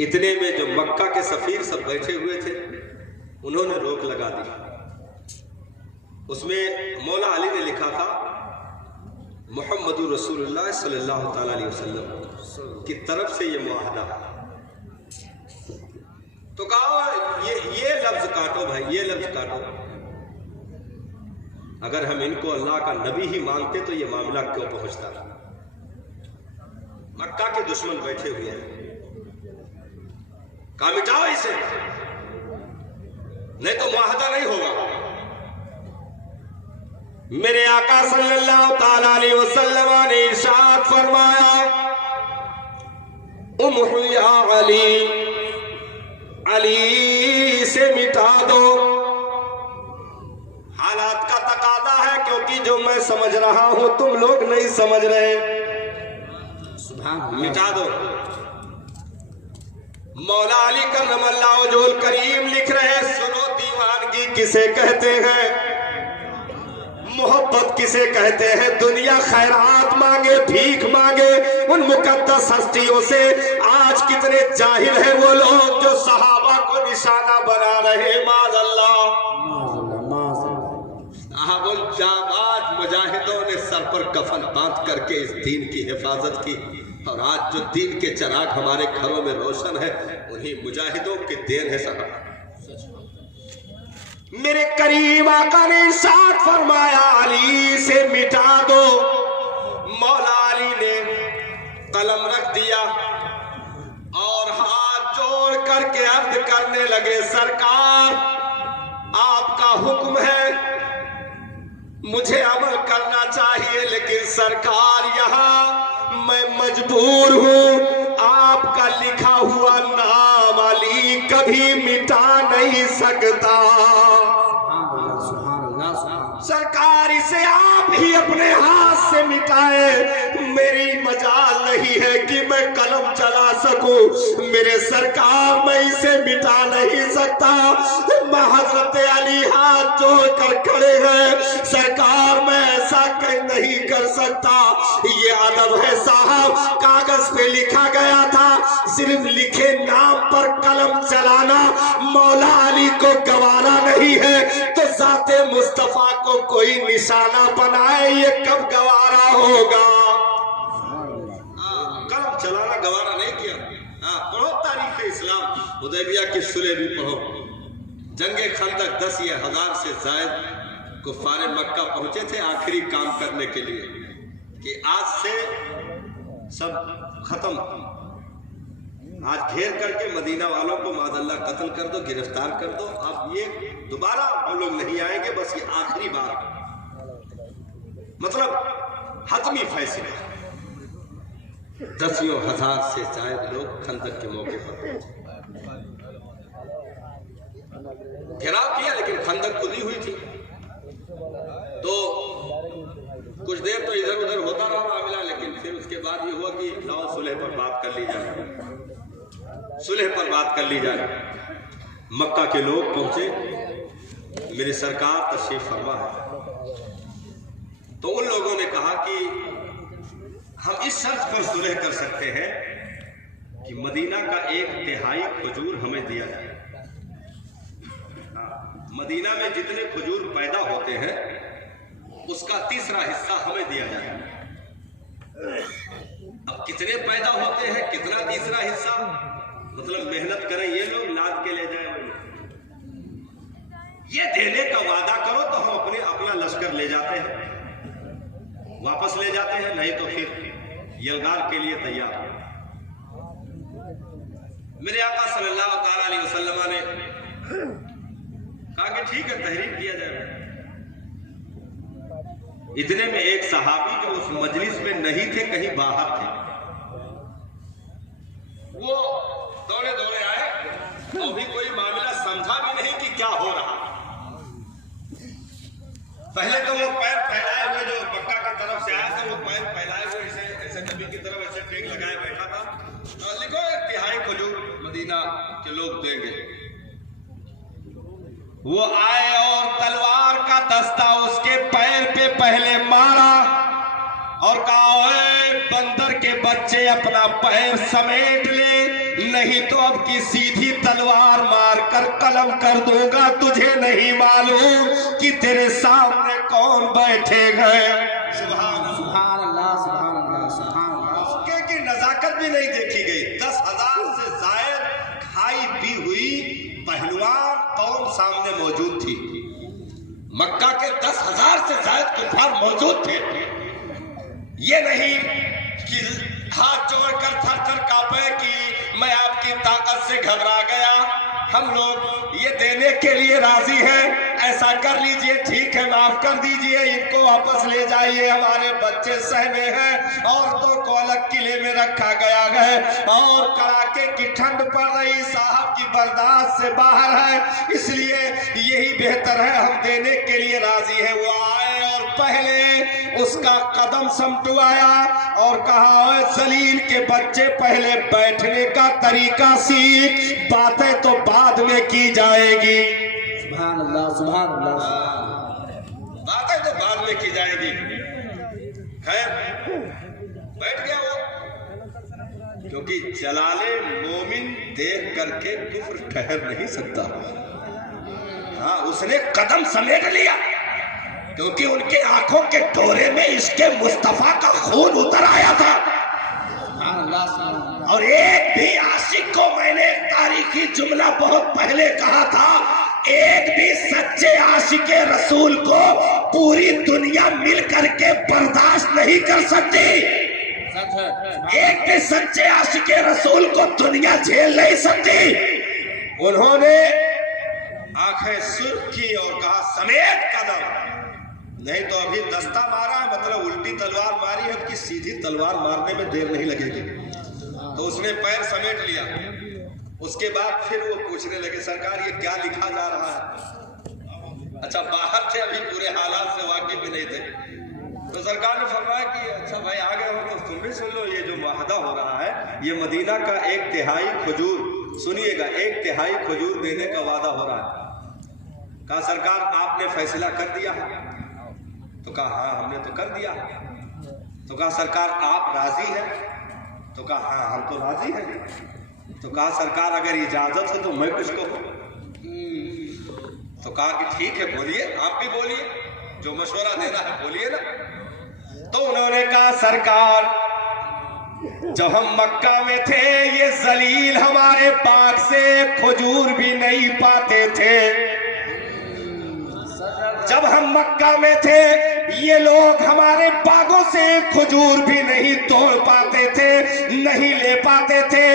इतने में जो मक्का के सफीर सब बैठे हुए थे उन्होंने रोक लगा दी। उसमें मौला अली ने लिखा था मुहम्मदुर रसूलुल्लाह सल्लल्लाहु ताला अलैहि वसल्लम की तरफ से ये मुआहदा। तो कहा ये लफ्ज काटो भाई, ये लफ्ज काटो। अगर हम इनको अल्लाह का नबी ही मानते तो ये मामला क्यों पहुंचता। मक्का के दुश्मन बैठे हुए हैं, कहा मिटाओ इसे, नहीं तो मुआहदा नहीं होगा। मेरे आका सल्लल्लाहु ताला अलैहि वसल्लम ने इरशाद फरमाया, उम्हुया अली, अली से मिटा दो। हालात का तकादा है, क्योंकि जो मैं समझ रहा हूं तुम लोग नहीं समझ रहे। मिटा दो। मौला अली करमल्लाहु वजहुल करीम लिख रहे, सुनो दीवानगी किसे कहते हैं, मोहब्बत किसे कहते हैं। दुनिया खैरात मांगे, भीख मांगे उन मुकद्दस हस्तियों से। आज कितने जाहिल हैं वो लोग जो सहाबा को निशाना बना रहे। माज़अल्लाह, साहबुल जाबाज मुजाहिदों ने सर पर कफन बांध करके इस दीन की हिफाजत की, और आज जो दीन के चिराग हमारे घरों में रोशन है उन्हीं मुजाहिदों की देन है साहब। मेरे करीम आका ने इरशाद फरमाया, अली से मिटा दो। मौला अली ने कलम रख दिया और हाथ जोड़ करके अर्ज करने लगे, सरकार आपका हुक्म है, मुझे अमल करना जाएंगे, लेकिन सरकार यहाँ मैं मजबूर हूँ, आपका लिखा हुआ नाम अली कभी मिटा नहीं सकता। सरकार इसे आप ही अपने हाथ से मिटाए, मेरी मजाल नहीं है कि मैं कलम चला सकूं, मेरे सरकार मैं इसे मिटा नहीं सकता। हजरत अली हाथ जोड़कर खड़े हैं, सरकार मैं ऐसा कहीं नहीं कर सकता। ये अदब है साहब, कागज पे लिखा गया था, सिर्फ लिखे नाम पर कलम चलाना मौला अली को गवारा नहीं है, तो जाते मुस्तफा को कोई निशाना बनाए ये कब गवारा होगा। कलम चलाना गवारा नहीं किया। पढ़ो तारीख इस्लाम, हुदैबिया की सुलह भी पढ़ो। जंगे खंदक 10 या 1000 से जायद कुफारे मक्का पहुंचे थे आखिरी काम करने के लिए कि आज से सब खत्म, आज घेर करके मदीना वालों को मादल्ला कत्ल कर दो, गिरफ्तार कर दो, अब ये दोबारा हम लोग नहीं आएंगे, बस ये आखिरी बार, मतलब हतमी फैसला। 10,000 से जायद लोग खंदक के मौके पर पहुंचे, घेराव किया, लेकिन खंदक खुली हुई थी। तो कुछ देर तो इधर उधर होता रहा मामला, लेकिन फिर उसके बाद ये हुआ कि लाओ सुलह पर बात कर ली जाए, सुलह पर बात कर ली जाए। मक्का के लोग पहुंचे, मेरी सरकार तशरीफ फरमा है। तो उन लोगों ने कहा कि हम इस शर्त पर सुलह कर सकते हैं कि मदीना का 1/3 खजूर हमें दिया जाए। मदीना में जितने खजूर पैदा होते हैं उसका 3रा हिस्सा हमें दिया जाए। अब कितने पैदा होते हैं, कितना 3रा हिस्सा, मतलब मेहनत करें ये लोग, लाद के ले जाए, ये देने का वादा करो तो हम अपना लश्कर ले जाते हैं, वापस ले जाते हैं, नहीं तो फिर यलगार के लिए तैयार। मेरे आका सल्लल्लाहु अलैहि वसल्लम ने कहा कि ठीक है, तहरीर किया जाए। इतने में एक सहाबी जो उस मजलिस में नहीं थे, कहीं बाहर थे, वो दौड़े दौड़े आए, तो भी कोई मामला समझा भी नहीं कि क्या हो रहा। पहले तो वो पैर फैलाए हुए, जो मक्का की तरफ से आया था, वो पैर फैलाए हुए ऐसे नबी की तरफ ऐसे टेक लगाए बैठा था। लिखो 1/3 खजूर मदीना के लोग देंगे। वो आए और तलवार का दस्ता उसके पैर पे पहले मारा और कहा, ओए बंदर के बच्चे अपना पैर समेट ले, नहीं तो अब की सीधी तलवार मार कर कलम कर दूंगा। तुझे नहीं मालूम कि तेरे सामने कौन बैठे गए। सुभान अल्लाह, सुभान अल्लाह, सुभान अल्लाह। की नजाकत भी नहीं देखी गई। 10,000 से जायद खाई पी हुई पहलवान कौम सामने मौजूद थी। मक्का के 10,000 से जायद कुफार मौजूद थे। ये नहीं कि हाथ जोड़कर थर थर कांपे कि मैं आपकी ताकत से घबरा गया। हम लोग ये देने के लिए राजी हैं, ऐसा कर लीजिए, ठीक है, माफ कर दीजिए, इनको वापस ले जाइए, हमारे बच्चे सहमे हैं, औरतों को अलग किले में रखा गया है और कड़ाके की ठंड पड़ रही, साहब की बर्दाश्त से बाहर है, इसलिए यही बेहतर है, हम देने के लिए राजी हैं। वो आए और पहले उसका कदम समटुआया और कहा, जलील के बच्चे पहले बैठने का तरीका सीख, बातें तो बाद में की जाएगी। सुभान अल्लाह, सुभान अल्लाह, बातें तो बाद में की जाएगी। खैर बैठ गया वो, क्योंकि जलाले मोमिन देख करके कुफ्र ठहर नहीं सकता। हाँ, उसने कदम समेट लिया, क्योंकि उनके आंखों के डोरे में इसके मुस्तफा का खून उतर आया था। और एक भी आशिक को मैंने तारीखी जुमला बहुत पहले कहा था, एक भी सच्चे आशिके रसूल को पूरी दुनिया मिल करके बर्दाश्त नहीं कर सकती। एक भी सच्चे आशिके रसूल को दुनिया झेल नहीं सकती। उन्होंने आंखें सुर्ख की और कहा, समेट कदम, नहीं तो अभी दस्ता मारा है, मतलब उल्टी तलवार मारी है कि सीधी तलवार मारने में देर नहीं लगेगी। तो उसने पैर समेट लिया। उसके बाद फिर वो पूछने लगे सरकार ये क्या लिखा जा रहा है। अच्छा बाहर थे, अभी पूरे हालात से वाकिफ भी नहीं थे। तो सरकार ने फरमाया कि अच्छा भाई आ गए हो तो तुम भी सुन लो, ये जो माहदा हो रहा है ये मदीना का 1/3 खजूर, सुनिएगा 1/3 खजूर देने का वादा हो रहा है। कहा सरकार आपने फैसला कर दिया? तो कहा हाँ हमने तो कर दिया। तो कहा सरकार आप राजी हैं? तो कहा हाँ हम तो राजी हैं। तो कहा सरकार अगर इजाजत है तो मैं कुछ कहूँ? तो कहा कि ठीक है बोलिए, आप भी बोलिए, जो मशवरा देना है बोलिए ना। तो उन्होंने कहा सरकार जब हम मक्का में थे ये जलील हमारे बाग से खजूर भी नहीं पाते थे। जब हम मक्का में थे ये लोग हमारे बागों से खजूर भी नहीं तोड़ पाते थे, नहीं ले पाते थे।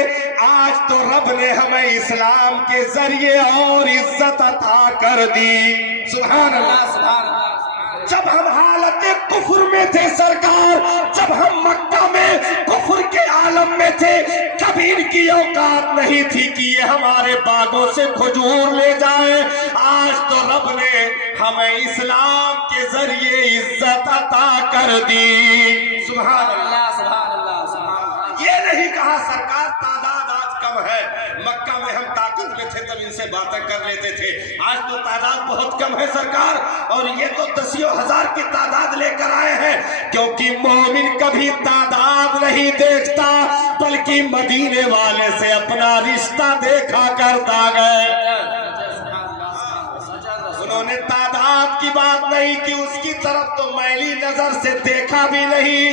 आज तो रब ने हमें इस्लाम के जरिए और इज्जत अता कर दी। सुभान अल्लाह, सुभान अल्लाह। जब हम हालत कुफर में थे सरकार, जब हम मक्का में कुफर के आलम में थे, कभी इनकी औकात नहीं थी कि ये हमारे बागों से खजूर ले जाए। आज तो रब ने हमें इस्लाम के जरिए इज्जत अता कर दी। सुभान अल्लाह, सुभान अल्लाह, सुभान अल्लाह। ये नहीं कहा सरकार तादाद आज कम है, मक्का में हम ताकत में थे तब इनसे बातें कर लेते थे, आज तो तादाद बहुत कम है सरकार। और ये तो 10,000 की तादाद लेकर आए हैं, क्योंकि मोमिन कभी तादाद नहीं देखता बल्कि मदीने वाले से अपना रिश्ता देखा करता गए। उन्होंने तादाद की बात नहीं की, उसकी तरफ तो मैली नजर से देखा भी नहीं,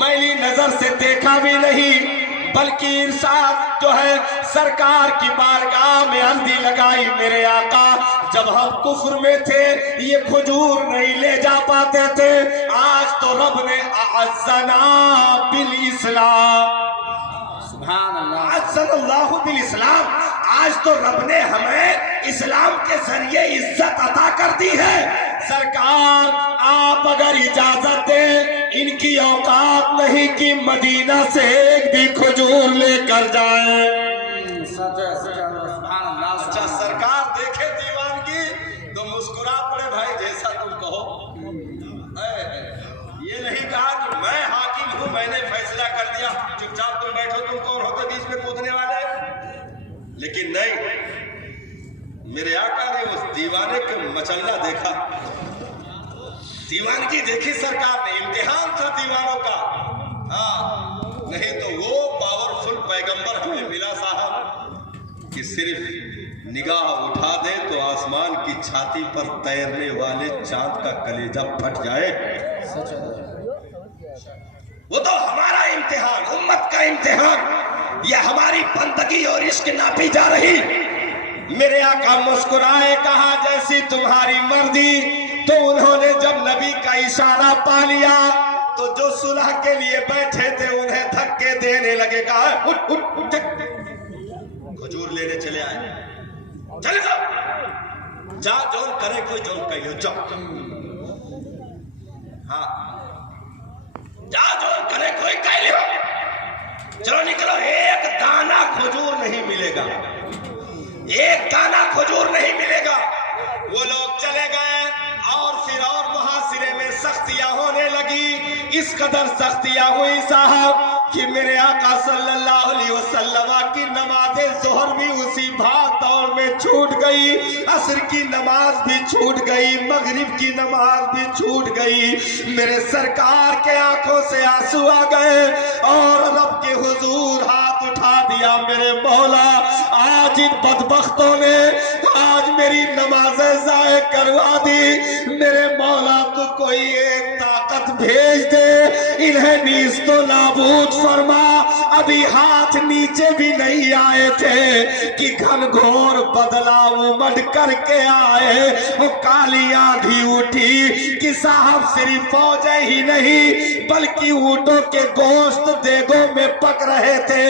मैली नजर से देखा भी नहीं, बल्कि इरशाद जो है सरकार की बारगाह में अर्जी लगाई, मेरे आका जब हम कुफ्र में थे ये खजूर नहीं ले जा पाते थे, आज तो रब ने अअज़्ज़ना बिल इस्लाम, सुभान अल्लाह, अअज़्ज़ल्लाहु बिल इस्लाम, आज तो रब ने हमें इस्लाम के जरिए इज्जत अता कर दी है। सरकार आप अगर इजाजत दें, इनकी औकात नहीं कि मदीना से एक भी खजूर लेकर जाए। अच्छा सरकार देखे दीवानगी तो मुस्कुरा पड़े, भाई जैसा तुम कहो। ये नहीं कहा कि मैं हाकिम हूं, मैंने फैसला कर दिया, चुपचाप तुम बैठो, तुम कौन होते बीच में कूदने वाले। लेकिन नहीं, मेरे आका ने उस दीवाने का मचलना देखा, दीवानगी देखी सरकार ने, इम्तिहान था दीवानों का। हाँ नहीं तो वो पावरफुल पैगंबर हमें मिला साहब कि सिर्फ निगाह उठा दे तो आसमान की छाती पर तैरने वाले चांद का कलेजा फट जाए। वो तो हमारा इम्तिहान, उम्मत का इम्तिहान, ये हमारी बंदगी और इश्क नापी जा रही। मेरे आका मुस्कुराए, कहा जैसी तुम्हारी मर्जी। तो उन्होंने जब नबी का इशारा पा लिया तो जो सुलह के लिए बैठे थे उन्हें धक्के देने लगे, कहा उठ उठ उठ, खजूर लेने चले आए, चले जाओ, जा जोन करे कोई जोन कहियो, जाओ, हाँ जा जोन करे कोई कह लियो, चलो निकलो, एक दाना खजूर नहीं मिलेगा, एक दाना खजूर नहीं मिलेगा। वो लोग चले गए और फिर और मुहासिरे में सख्तियां होने लगी। इस कदर सख्तियां हुई साहब कि मेरे आका सल्लल्लाहु अलैहि वसल्लम की नमाज़े ज़ोहर भी उसी भाग दौड़ में छूट गई, असर की नमाज भी छूट गई, मगरिब की नमाज भी छूट गई। मेरे सरकार के आंखों से आंसू आ गए और रब के हुजूर हाथ उठा दिया, मेरे मौला आज इन बदबख्तों ने आज मेरी नमाज़ें ज़ाये करवा दी। मेरे मौला तू कोई एक ताकत भेज दे, इन्हें नीज़ तो नाबूद फरमा। अभी हाथ नीचे भी नहीं आए थे कि घनघोर बदला उमड़ करके आए। वो काली आंधी उठी कि साहब सिर्फ फौजें ही नहीं बल्कि ऊंटों के गोश्त देगों में पक रहे थे,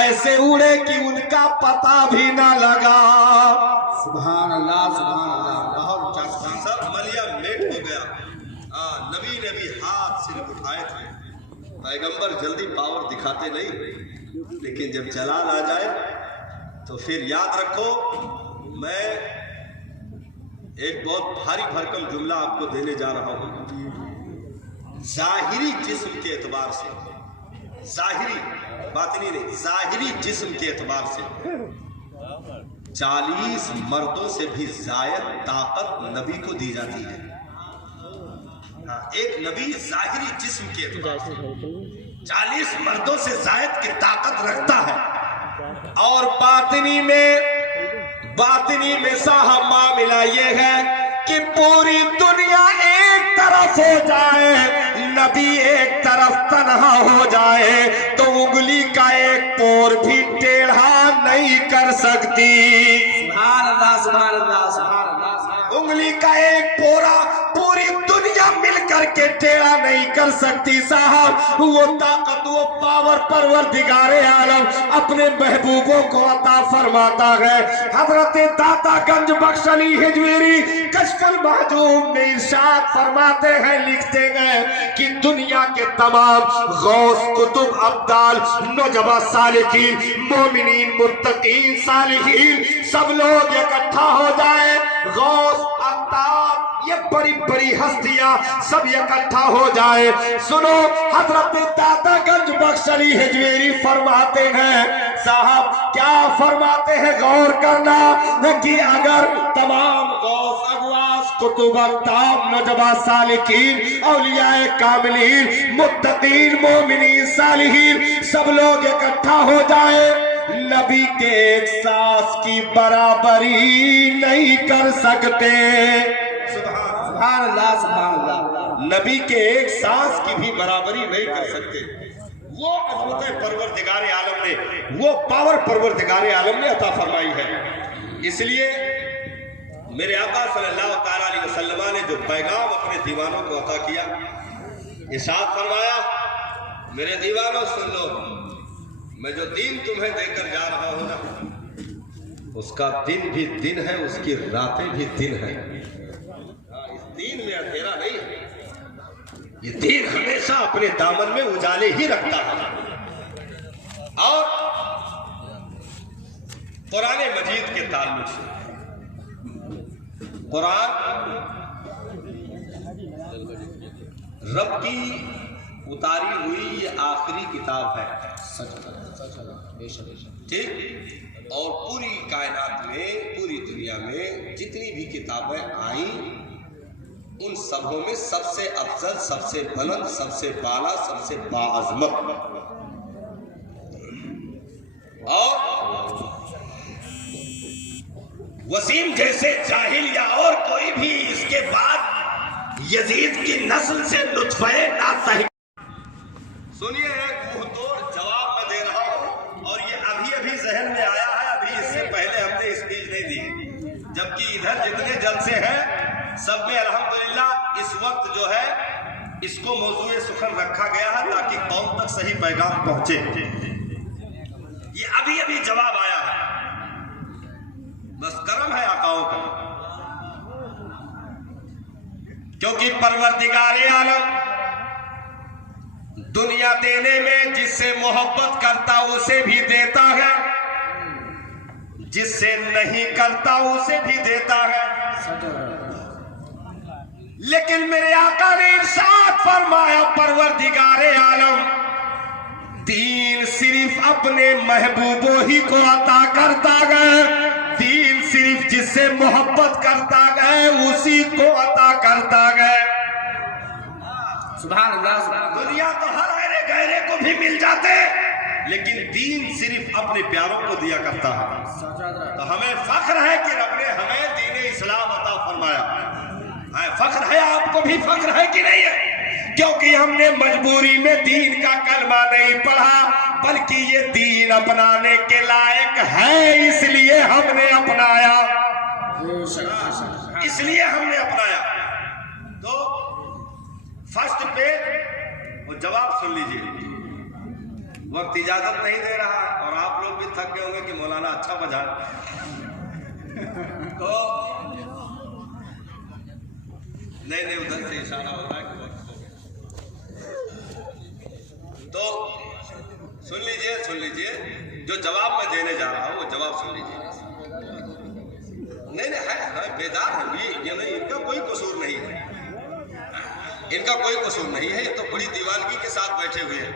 ऐसे उड़े कि उनका पता भी ना लगा। सुभान अल्लाह, सुभान अल्लाह, बहुत अच्छा। सर मलिया पैगंबर जल्दी पावर दिखाते नहीं, लेकिन जब जलाल आ जाए तो फिर याद रखो, मैं एक बहुत भारी भरकम जुमला आपको देने जा रहा हूं। जाहिरी जिस्म के एतबार से, जाहिरी बातिनी नहीं, जाहिरी जिस्म के एतबार से 40 मर्दों से भी जायद ताकत नबी को दी जाती है। हाँ, एक नबी जाहिरी जिस्म के एतबार से 40 मर्दों से जायद की ताकत रखता है, और बातिनी में साहब मामला ये है कि पूरी दुनिया एक तरफ हो जाए, नबी एक तरफ तन्हा हो जाए, तो उंगली का एक पोर भी टेढ़ा नहीं कर सकती। सुभान अल्लाह, सुभान अल्लाह, सुभान अल्लाह। उंगली का एक पोरा पूरी दुनिया मिलकर के टेढ़ा नहीं कर सकती साहब। वो ताकत, वो पावर परवरदिगारे आलम अपने महबूबों को अता फरमाता है। हजरत दाता गंज बख्श अली हिजवेरी कश्फुल महजूब में इरशाद फरमाते हैं, लिखते हैं कि दुनिया के तमाम गौस कुतुब अब्दाल नजबा सालिकीन मोमिनीन मुत्तकीन सालिहीन सब लोग इकट्ठा हो जाए, गौस अब्दाल ये बड़ी बड़ी हस्तियां सब इकट्ठा हो जाए। सुनो, हजरत दाता गंज बख्श अली हिजवेरी फरमाते हैं साहब, क्या फरमाते हैं, गौर करना कि अगर तमाम गौस अगवास कुतुब अख्ताब नजबा सालिकीन औलियाए कामिलीन मुत्तकीन मोमिनीन सालिहीन सब लोग इकट्ठा हो जाए, नबी के एक सांस की बराबरी नहीं कर सकते। सुभान अल्लाह, सुभान अल्लाह। नबी के एक सांस की भी बराबरी नहीं कर सकते। वो अजमत परवरदिगारे आलम ने, वो पावर परवरदिगारे आलम ने अता फरमाई है। इसलिए मेरे आका सल्लल्लाहु तआला अलैहि वसल्लम ने जो पैगाम अपने दीवानों को अता किया, इरशाद फरमाया, मेरे दीवानों सुन लो, मैं जो दीन तुम्हें देकर जा रहा हूं ना, उसका दिन भी दिन है, उसकी रातें भी दिन है। इस दीन में अंधेरा नहीं है, ये दीन हमेशा अपने दामन में उजाले ही रखता है। और कुरान मजीद के ताल्लुक से, कुरान रब की उतारी हुई ये आखिरी किताब है, ठीक। और पूरी कायनात में, पूरी दुनिया में जितनी भी किताबें आई, उन सबों में सबसे अफजल, सबसे बुलंद, सबसे बाला, सबसे बाअज़मत और वसीम जैसे जाहिल या और कोई भी इसके बाद यजीद की नस्ल से लुत्फ़े ना सही। सुनिए, एक मुंह तोड़ जवाब मैं दे रहा हूं, और ये अभी अभी जहन में आया है, अभी इससे पहले हमने स्पीच नहीं दी, जबकि इधर जितने जलसे हैं सब में अल्हम्दुलिल्लाह इस वक्त जो है इसको मौजूए सुखन रखा गया है ताकि कौम तक सही पैगाम पहुंचे। ये अभी अभी जवाब आया है, बस करम है आकाओं का, क्योंकि परवरदिगारे आलम दुनिया देने में जिससे मोहब्बत करता उसे भी देता है, जिससे नहीं करता उसे भी देता है। लेकिन मेरे आका ने इरशाद फरमाया, परवरदिगारे आलम दीन सिर्फ अपने महबूबों ही को अता करता गया, दीन सिर्फ जिससे मोहब्बत करता गया उसी को अता करता गया। सुभान अल्लाह, सुभान अल्लाह। दुनिया तो हर अरे गहरे को भी मिल जाते, लेकिन दीन सिर्फ अपने प्यारों को दिया करता है। तो हमें फख्र है कि रब ने हमें दीन इस्लाम अता फरमाया। फख्र है, आपको भी फख्र है कि नहीं है? क्योंकि हमने मजबूरी में दीन का कलमा नहीं पढ़ा, बल्कि ये दीन अपनाने के लायक है, इसलिए हमने अपनाया, इसलिए हमने अपनाया। तो फर्स्ट पे वो जवाब सुन लीजिए, वक्त इजाजत नहीं दे रहा और आप लोग भी थक गए होंगे कि मौलाना अच्छा बजा। तो नहीं उधर से इशारा हो रहा है कि वक्त हो गया। तो सुन लीजिए जो जवाब मैं देने जा रहा हूँ वो जवाब सुन लीजिए। नहीं है बेदार है भी, ये नहीं, इनका कोई कसूर नहीं है, इनका कोई कसूर नहीं है, ये तो बड़ी दीवानगी के साथ बैठे हुए हैं।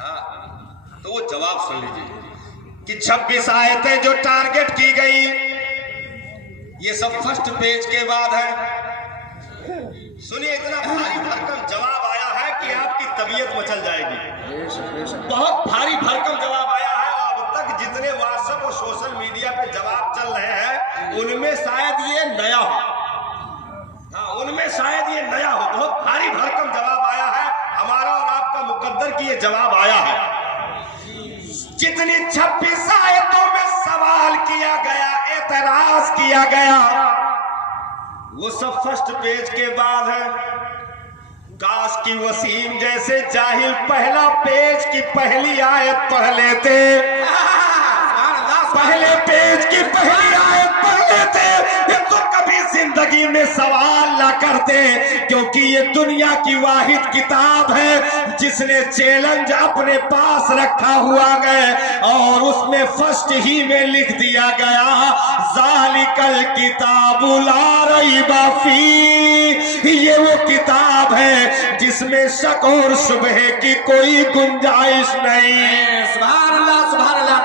हाँ, तो वो जवाब सुन लीजिए कि 26 आयतें जो टारगेट की गई, ये सब फर्स्ट पेज के बाद है। सुनिए, इतना भारी भरकम जवाब आया है कि आपकी तबीयत मचल जाएगी। बहुत भारी भरकम जवाब आया है। अब तक जितने व्हाट्सएप और सोशल मीडिया पे जवाब चल रहे हैं उनमें शायद ये नया हो। हाँ, उनमें शायद ये नया हो। बहुत भारी भरकम जवाब आया है। हमारा और आपका मुकद्दर की ये जवाब आया है। जितनी 26 आयतों में सवाल किया गया, एतराज किया गया, वो सब फर्स्ट पेज के बाद है। काश की वसीम जैसे जाहिल पहला पेज की पहली आयत पढ़ लेते, पहले पेज की पहली आयत पढ़ लेते तो कभी जिंदगी में सवाल ना करते। क्योंकि ये दुनिया की वाहिद किताब है जिसने चैलेंज अपने पास रखा हुआ है और उसमें फर्स्ट ही में लिख दिया गया, ज़ालिकल किताबु ला रैबा फी। ये वो किताब है जिसमें शक और शुबह की कोई गुंजाइश नहीं। सुभान अल्लाह, सुभान अल्लाह।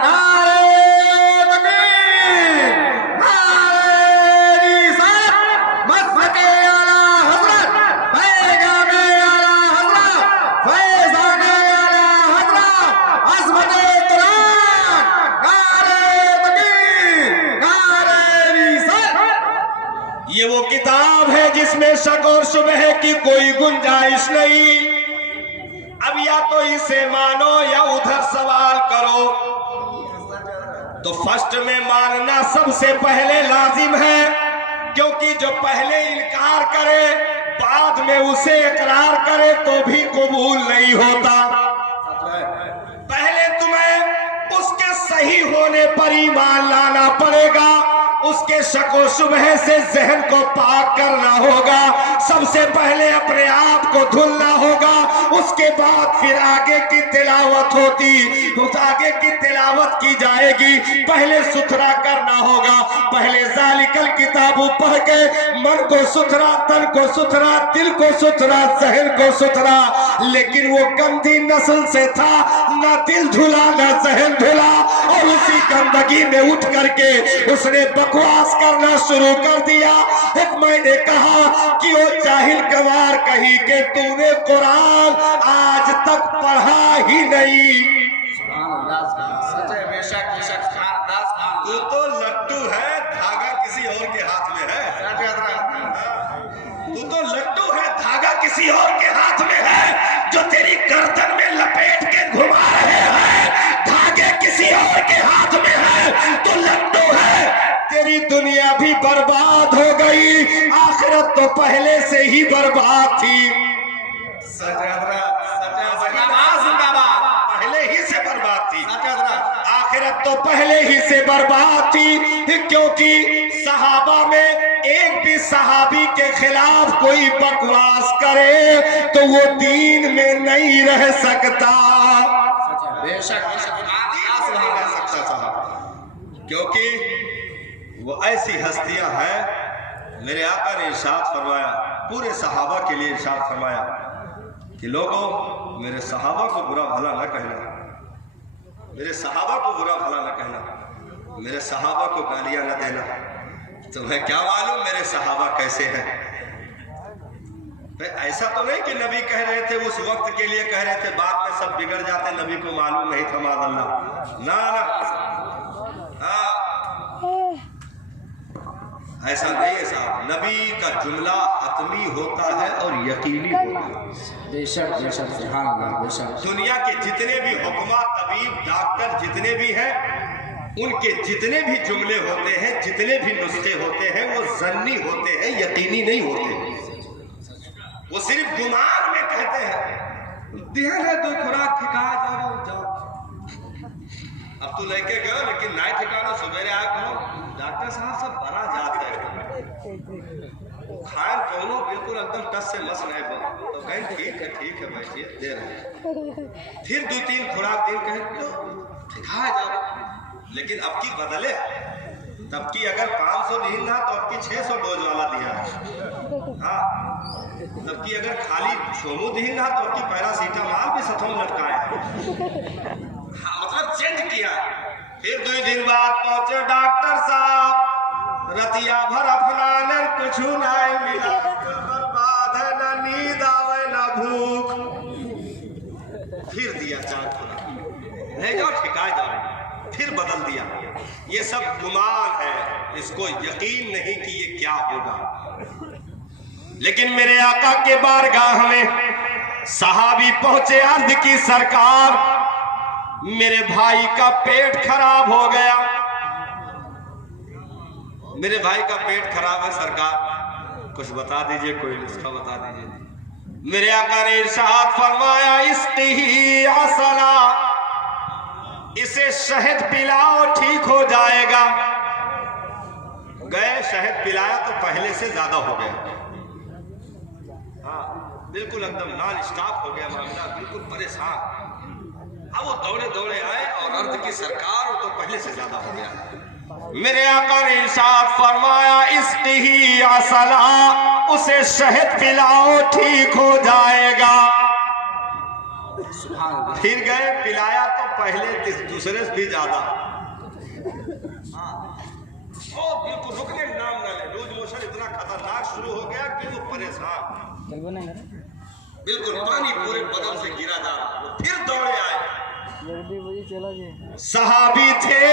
ये वो किताब है जिसमें शक और शुबह की कोई गुंजाइश नहीं। अब या तो इसे मानो या उधर सवाल करो। तो फर्स्ट में मानना सबसे पहले लाजिम है, क्योंकि जो पहले इनकार करे बाद में उसे इकरार करे तो भी कबूल नहीं होता। पहले तुम्हें उसके सही होने पर ईमान लाना पड़ेगा, उसके शक व शुबह से जहन को पाक करना होगा। सबसे पहले अपने आप को धुलना होगा, उसके बाद फिर आगे की तिलावत होती, उस आगे की तिलावत की जाएगी। पहले सुथरा करना होगा। पहले ज़ालिकल किताब पढ़ के मन को सुथरा, तन को सुथरा, दिल को सुथरा, जहन को सुथरा। लेकिन वो गंदी नस्ल से था, ना दिल धुला ना जहन धुला, और उसी गंदगी में उठ करके उसने बकवास करना शुरू कर दिया। एक मैंने कहा कि वो जाहिल गवार कही कि तूने कुरान आज तक पढ़ा ही नहीं। तू तो लट्टू है, धागा किसी और के हाथ में है। तू तो लट्टू है, धागा किसी और के हाथ में है। जो तेरी गर्दन में लपेट के घुमा रहे हैं, धागे किसी और के हाथ में है। तो लट्टू है। तेरी दुनिया भी बर्बाद हो गई, आखिरत तो पहले से ही बर्बाद थी। पहले ही से बर्बाद थी, आखिरत तो पहले ही से बर्बाद थी। क्योंकि सहाबा में एक भी सहाबी के खिलाफ कोई बकवास करे तो वो दीन में नहीं रह सकता। बेशक क्योंकि वो ऐसी हस्तियां हैं। मेरे आका ने इरशाद फरमाया, पूरे सहाबा के लिए इरशाद फरमाया कि लोगों मेरे सहाबा को बुरा भला न कहना, मेरे सहाबा को बुरा भला न कहना, मेरे सहाबा को गालियां न देना। तुम्हें क्या मालूम मेरे सहाबा कैसे हैं? ऐसा तो नहीं कि नबी कह रहे थे, उस वक्त के लिए कह रहे थे, बाद में सब बिगड़ जाते, नबी को मालूम नहीं था मादल्ला। ना ऐसा नहीं है साहब। नबी का जुमला हतमी होता है और यकीनी होता है। बेशक बेशक बेशक। दुनिया के जितने भी हुक्मा, तबीब, डॉक्टर जितने भी हैं, उनके जितने भी जुमले होते हैं, जितने भी नुस्खे होते हैं, वो ज़न्नी होते हैं, यकीनी नहीं होते। वो सिर्फ गुमान में कहते हैं, देह दो खुराक ठिका जाओ। अब तू लेके गयो लेकिन नहीं ठिकाना, सवेरे आया कहो डॉक्टर साहब सब बड़ा जाते हैं। खान दोनों बिल्कुल एकदम टस से मस रहे बन। तो कहें ठीक है बैठिए दे रहे हैं। फिर 2-3 खुराक दिन कहें तो खा जाओ, लेकिन अब की बदले, तब की अगर 500 नहीं था तो अब की 600 डोज वाला दिया है। हाँ, तब की अगर खाली सोमू नहीं था तो अब की पैरासीटामॉल भी सथों लटकाया है। हाँ, मतलब चेंज किया। फिर 2 दिन बाद पहुंचे डॉक्टर साहब, रतिया भर अफनाने कुछ नहीं मिला, बर्बाद है, न नींद आवे न भूख। फिर दिया 4 खुराक, ले जाओ ठिका जाओ, फिर बदल दिया। ये सब गुमान है, इसको यकीन नहीं कि ये क्या होगा। लेकिन मेरे आका के बारगाह में सहाबी पहुंचे, अर्ज की सरकार मेरे भाई का पेट खराब हो गया, मेरे भाई का पेट खराब है सरकार, कुछ बता दीजिए, कोई नुस्खा बता दीजिए। मेरे आका ने इरशाद फरमाया, इसकी असला, इसे शहद पिलाओ ठीक हो जाएगा। गए शहद पिलाया तो पहले से ज्यादा हो गया। हाँ, बिल्कुल एकदम नॉन स्टॉप हो गया मामला, बिल्कुल परेशान। अब वो दौड़े दौड़े आए और अर्ध की सरकार तो पहले से ज्यादा हो गया। मेरे आका ने इरशाद फरमाया, इसकी असला, उसे शहद पिलाओ ठीक हो जाएगा। फिर गए पिलाया तो पहले दूसरे से भी ज्यादा। ओ बिल्कुल रुकने नाम ना ले, लूज मोशन इतना खतरनाक शुरू हो गया कि वो परेशान, बिल्कुल पानी पूरे बदन से गिरा जा रहा। फिर दौड़े आए, सहाबी थे,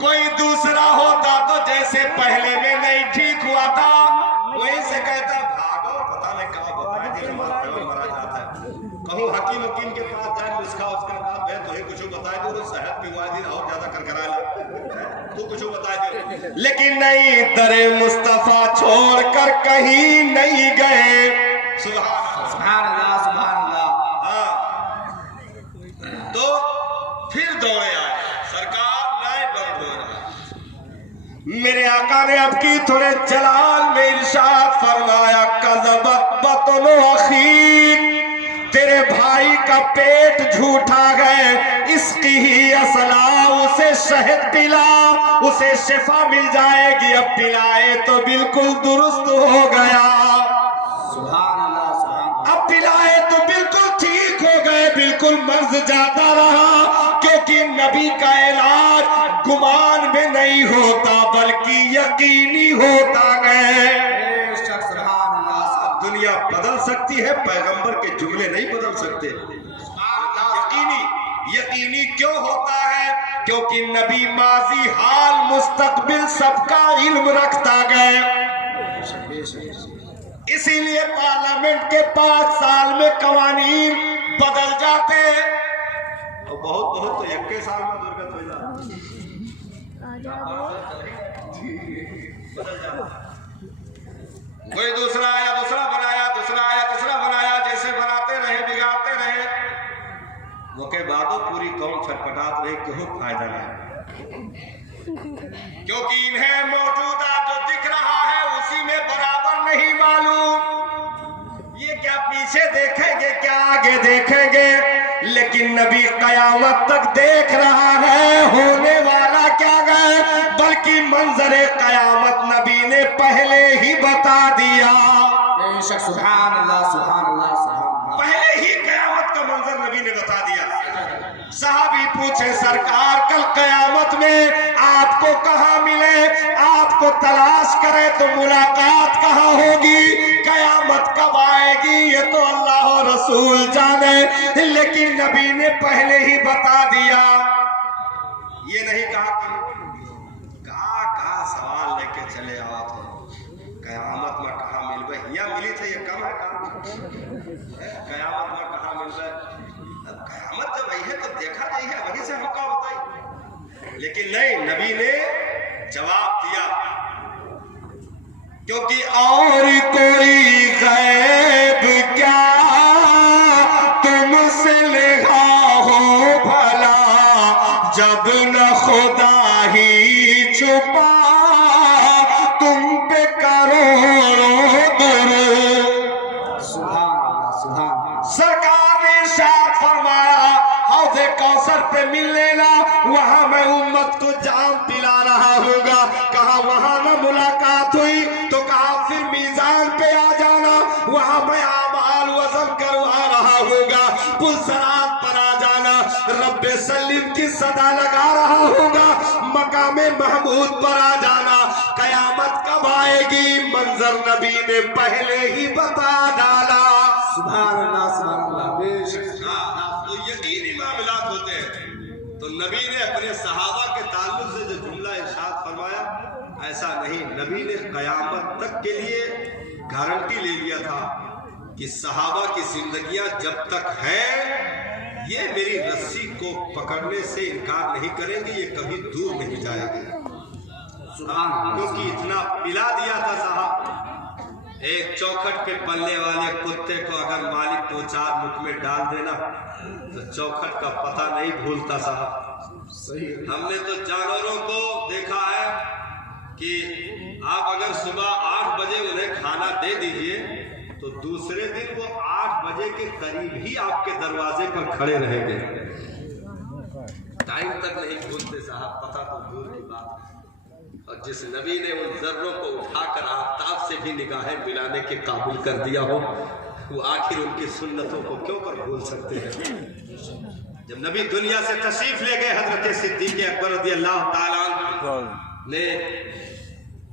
कोई दूसरा होता तो जैसे पहले में नहीं ठीक हुआ था वहीं से कहता भागो, पता नहीं कहाँ बताया जी मरा जाता है। कहूँ हकीम वकीम के पास जाए, उसका काम है, तो ही कुछ बताए दो, शहद पिवा दिन और ज्यादा करकरा ला, तू कुछ बताए दे। लेकिन नहीं, दरे मुस्तफा छोड़कर कहीं नहीं गए। सुभान अल्लाह, सुभान अल्लाह। हाँ, तो फिर दौड़े आए, सरकार नहीं बंद हो रहा। मेरे आका ने अब की थोड़े जलाल में इरशाद फरमाया, कज़बत बतनु अखीक, तेरे भाई का पेट झूठा है, इसकी ही असला, उसे शहद पिला, उसे शिफा मिल जाएगी। अब पिलाए तो बिल्कुल दुरुस्त हो गया। सुभान अल्लाह, सुभान। अब पिलाए तो बिल्कुल ठीक हो गए, बिल्कुल मर्ज जाता रहा, क्योंकि नबी का इलाज गुमान में नहीं होता बल्कि यकीनी होता है। दुनिया बदल सकती है, पैगंबर के जुमले नहीं बदल सकते। यकीनी क्यों होता है? क्योंकि नबी माजी हाल मुस्तकबिल सबका इल्म रखता गया। इसीलिए पार्लियामेंट के 5 साल में कवानीन बदल जाते, और बहुत तो 21 साल में दुर्गत हो जाता। कोई दूसरा आया, दूसरा बनाया, दूसरा आया, दूसरा बनाया, जैसे बनाते रहे, बिगाड़ते रहे, वो के बादो पूरी कौम छटपटात रही, क्यों फायदा नहीं, क्योंकि इन्हें मौजूदा जो दिख रहा है उसी में बराबर नहीं मालूम। ये क्या पीछे देखेंगे, क्या आगे देखेंगे, लेकिन नबी कयामत तक देख रहा है होने वाला क्या है, बल्कि मंजरे कयामत नबी ने पहले ही बता दिया। सुभान अल्लाह, सुभान अल्लाह, सुभान। पहले ही कयामत का मंजर नबी ने बता दिया। साहबी पूछे, सरकार कल कयामत में आपको कहाँ मिले, आपको तलाश करे तो मुलाकात कहाँ होगी, कयामत कब आएगी, ये तो अल्लाह और रसूल जाने, लेकिन नबी ने पहले ही बता दिया। ये नहीं कहा कि कहा सवाल लेके चले आओ, तो कयामत में कहाँ मिलबे, यहाँ मिली थे, ये कम है कयामत में कहाँ मिलबे। कयामत जब आई है तो देखा जाइए, वही से हम क्या बताइए, लेकिन नहीं, नबी ने जवाब दिया, क्योंकि और कोई गैब क्या तुमसे लेगा हो भला, जब न खुदा ही छुपा हौज़े कौसर पे मिल लेना, वहां मैं उम्मत को जाम पिला रहा होगा। कहा वहां न मुलाकात हुई तो कहा फिर मीजान पे आ जाना, वहां मैं आमाल वजन करवा रहा होगा। पुलसरात पर आ जाना, रब्बे सलीम की सदा लगा रहा होगा। मकामे महमूद पर आ जाना, कयामत कब आएगी मंजर नबी ने पहले ही बता डाला। सुभान अल्लाह, सुभान अल्लाह। बेशक तो यकीनी मामलात होते हैं। तो नबी ने अपने सहाबा के ताल्लुक से जो जुमला इरशाद फरमाया, ऐसा नहीं, नबी ने कयामत तक के लिए गारंटी ले लिया था कि सहाबा की जिंदगियां जब तक है ये मेरी रस्सी को पकड़ने से इनकार नहीं करेंगे, ये कभी दूर नहीं जाएगी। क्योंकि इतना पिला दिया था साहब। एक चौखट पे पलने वाले कुत्ते को अगर मालिक 2-4 मुख में डाल देना तो चौखट का पता नहीं भूलता साहब। सही। हमने तो जानवरों को देखा है कि आप अगर सुबह 8 बजे उन्हें खाना दे दीजिए तो दूसरे दिन वो 8 बजे के करीब ही आपके दरवाजे पर खड़े रहेंगे। टाइम तक नहीं भूलते साहब, पता तो दूर की बात। और जिस नबी ने उन जर्रों को उठाकर आफताब से भी निगाहें मिलाने के काबिल कर दिया हो, वो आखिर उनकी सुन्नतों को क्यों कर भूल सकते हैं। जब नबी दुनिया से तशरीफ ले गए, हजरत सिद्दीक़ अकबर रज़ी अल्लाह ताला अन्हु ने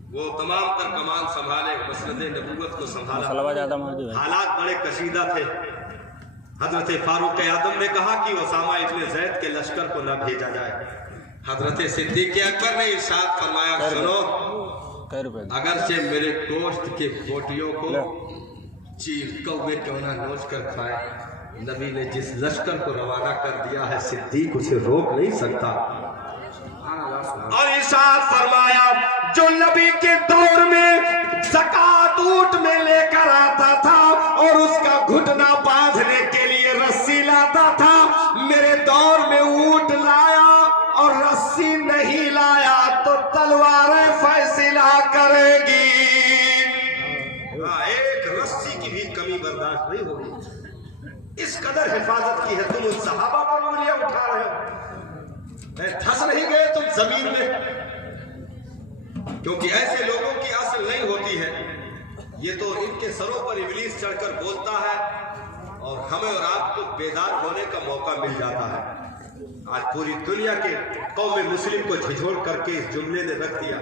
वो तमाम तर कमान संभाले, मसनद नबूवत को संभाला। हालात बड़े कशीदा थे। हजरत फारूक आदम ने कहा कि उसामा इब्न ज़ैद के लश्कर को न भेजा जाए। हजरत सिद्दीक़ अकबर ने इरशाद फरमाया, सुनो, अगरचे मेरे गोश्त के बोटियों को चील कौवे क्यों ना नोच कर खाए, नबी ने जिस लश्कर को रवाना कर दिया है, सिद्दीक उसे रोक नहीं सकता। और इरशाद फरमाया, जो नबी के दौर में ज़कात ऊंट में लेकर आता था और उसका घुटना बांधने के लिए रस्सी लाता था, मेरे दौर में ऊंट लाया और रस्सी नहीं लाया तो तलवारें फैसला करेगी। एक रस्सी की भी कमी बर्दाश्त नहीं होगी। इस कदर हिफाजत की है। तुम उन सहाबा पर उंगलियां उठा रहे हो, धंस नहीं गए तुम जमीन में, क्योंकि ऐसे लोगों की असल नहीं होती है। ये तो इनके सरों पर इब्लीस चढ़कर बोलता है और हमें और आपको बेदार होने का मौका मिल जाता है। आज पूरी दुनिया के कौम मुस्लिम को झिझोड़ करके इस जुमले ने रख दिया।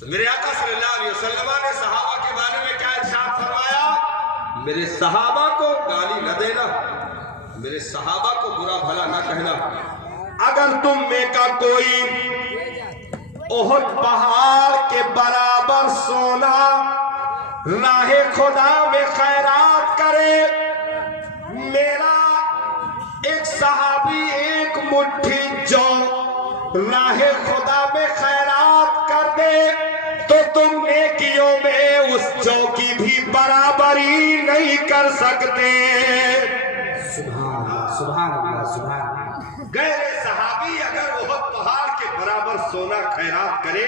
तो मेरे आका सल्लल्लाहु अलैहि वसल्लम ने सहाबा के बारे में क्या इरशाद फरमाया, मेरे सहाबा को गाली न देना, मेरे सहाबा को बुरा भला न कहना। अगर तुम में का कोई ओहद पहाड़ के बराबर सोना राहे खुदा में खैरात करे, मेरा एक सहाबी एक मुट्ठी जौ राहे खुदा में खैरात कर दे तो तुम नेकियों में उस जौ की भी बराबरी नहीं कर सकते। सुभान अल्लाह, सुभान अल्लाह, सुभान अल्लाह। गैर सहाबी अगर ओहद पहाड़ के बराबर सोना खैरात करे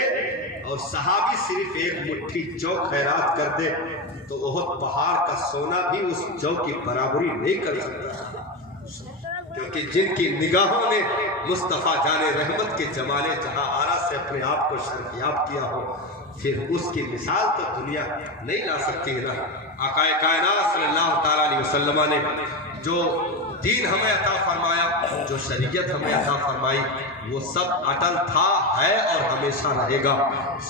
और सहाबी सिर्फ एक मुट्ठी जौ खैरात कर दे तो ओहद पहाड़ का सोना भी उस जौ की बराबरी नहीं कर सकता। क्योंकि जिनकी निगाहों ने मुस्तफ़ा जाने रहमत के जमाने जहां आरा से अपने आप को शर्फियाब किया हो, फिर उसकी मिसाल तो दुनिया नहीं ला सकती है ना। आकाए कायनात सल्लल्लाहु ताला अलैहि वसल्लम ने जो दीन हमें अता फरमाया, जो शरीयत हमें अता फरमाई, वो सब अटल था, है और हमेशा रहेगा।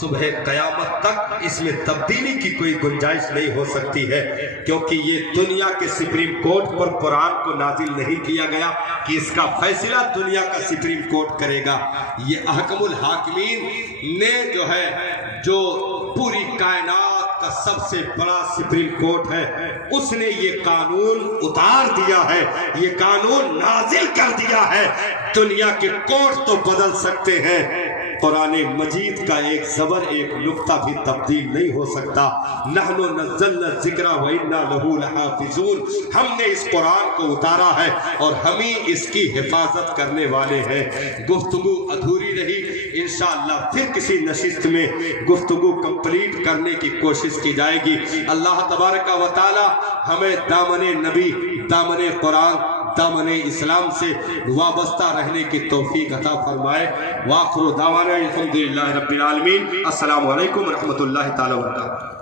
सुबह कयामत तक इसमें तब्दीली की कोई गुंजाइश नहीं हो सकती है, क्योंकि ये दुनिया के सुप्रीम कोर्ट पर कुरान को नाजिल नहीं किया गया कि इसका फैसला दुनिया का सुप्रीम कोर्ट करेगा। ये अहकमुल हाकिमीन ने जो है, जो पूरी कायनात का सबसे बड़ा सुप्रीम कोर्ट है, उसने ये कानून उतार दिया है, ये कानून नाजिल कर दिया है। दुनिया के कोर्ट तो बदल सकते हैं, कुरान मजीद का एक ज़बर एक नुक्ता भी तब्दील नहीं हो सकता। नहनु नज़्ज़लना ज़िक्रा व इन्ना लहू लहाफ़िज़ून, हमने इस कुरान को उतारा है और हम ही इसकी हिफाजत करने वाले हैं। गुफ्तगू अधूरी रही, इंशाअल्लाह फिर किसी नशिस्त में गुफ्तगू कंप्लीट करने की कोशिश की जाएगी। अल्लाह तबारक व तआला हमें दामने नबी, दामने कुरान, दामन इस्लाम से वाबस्ता रहने की तौफीक अता फरमाए। वाखिर दावाना अल्हम्दुलिल्लाहि रब्बिल आलमीन। अस्सलामु अलैकुम व रहमतुल्लाहि तआला व बरकातहू।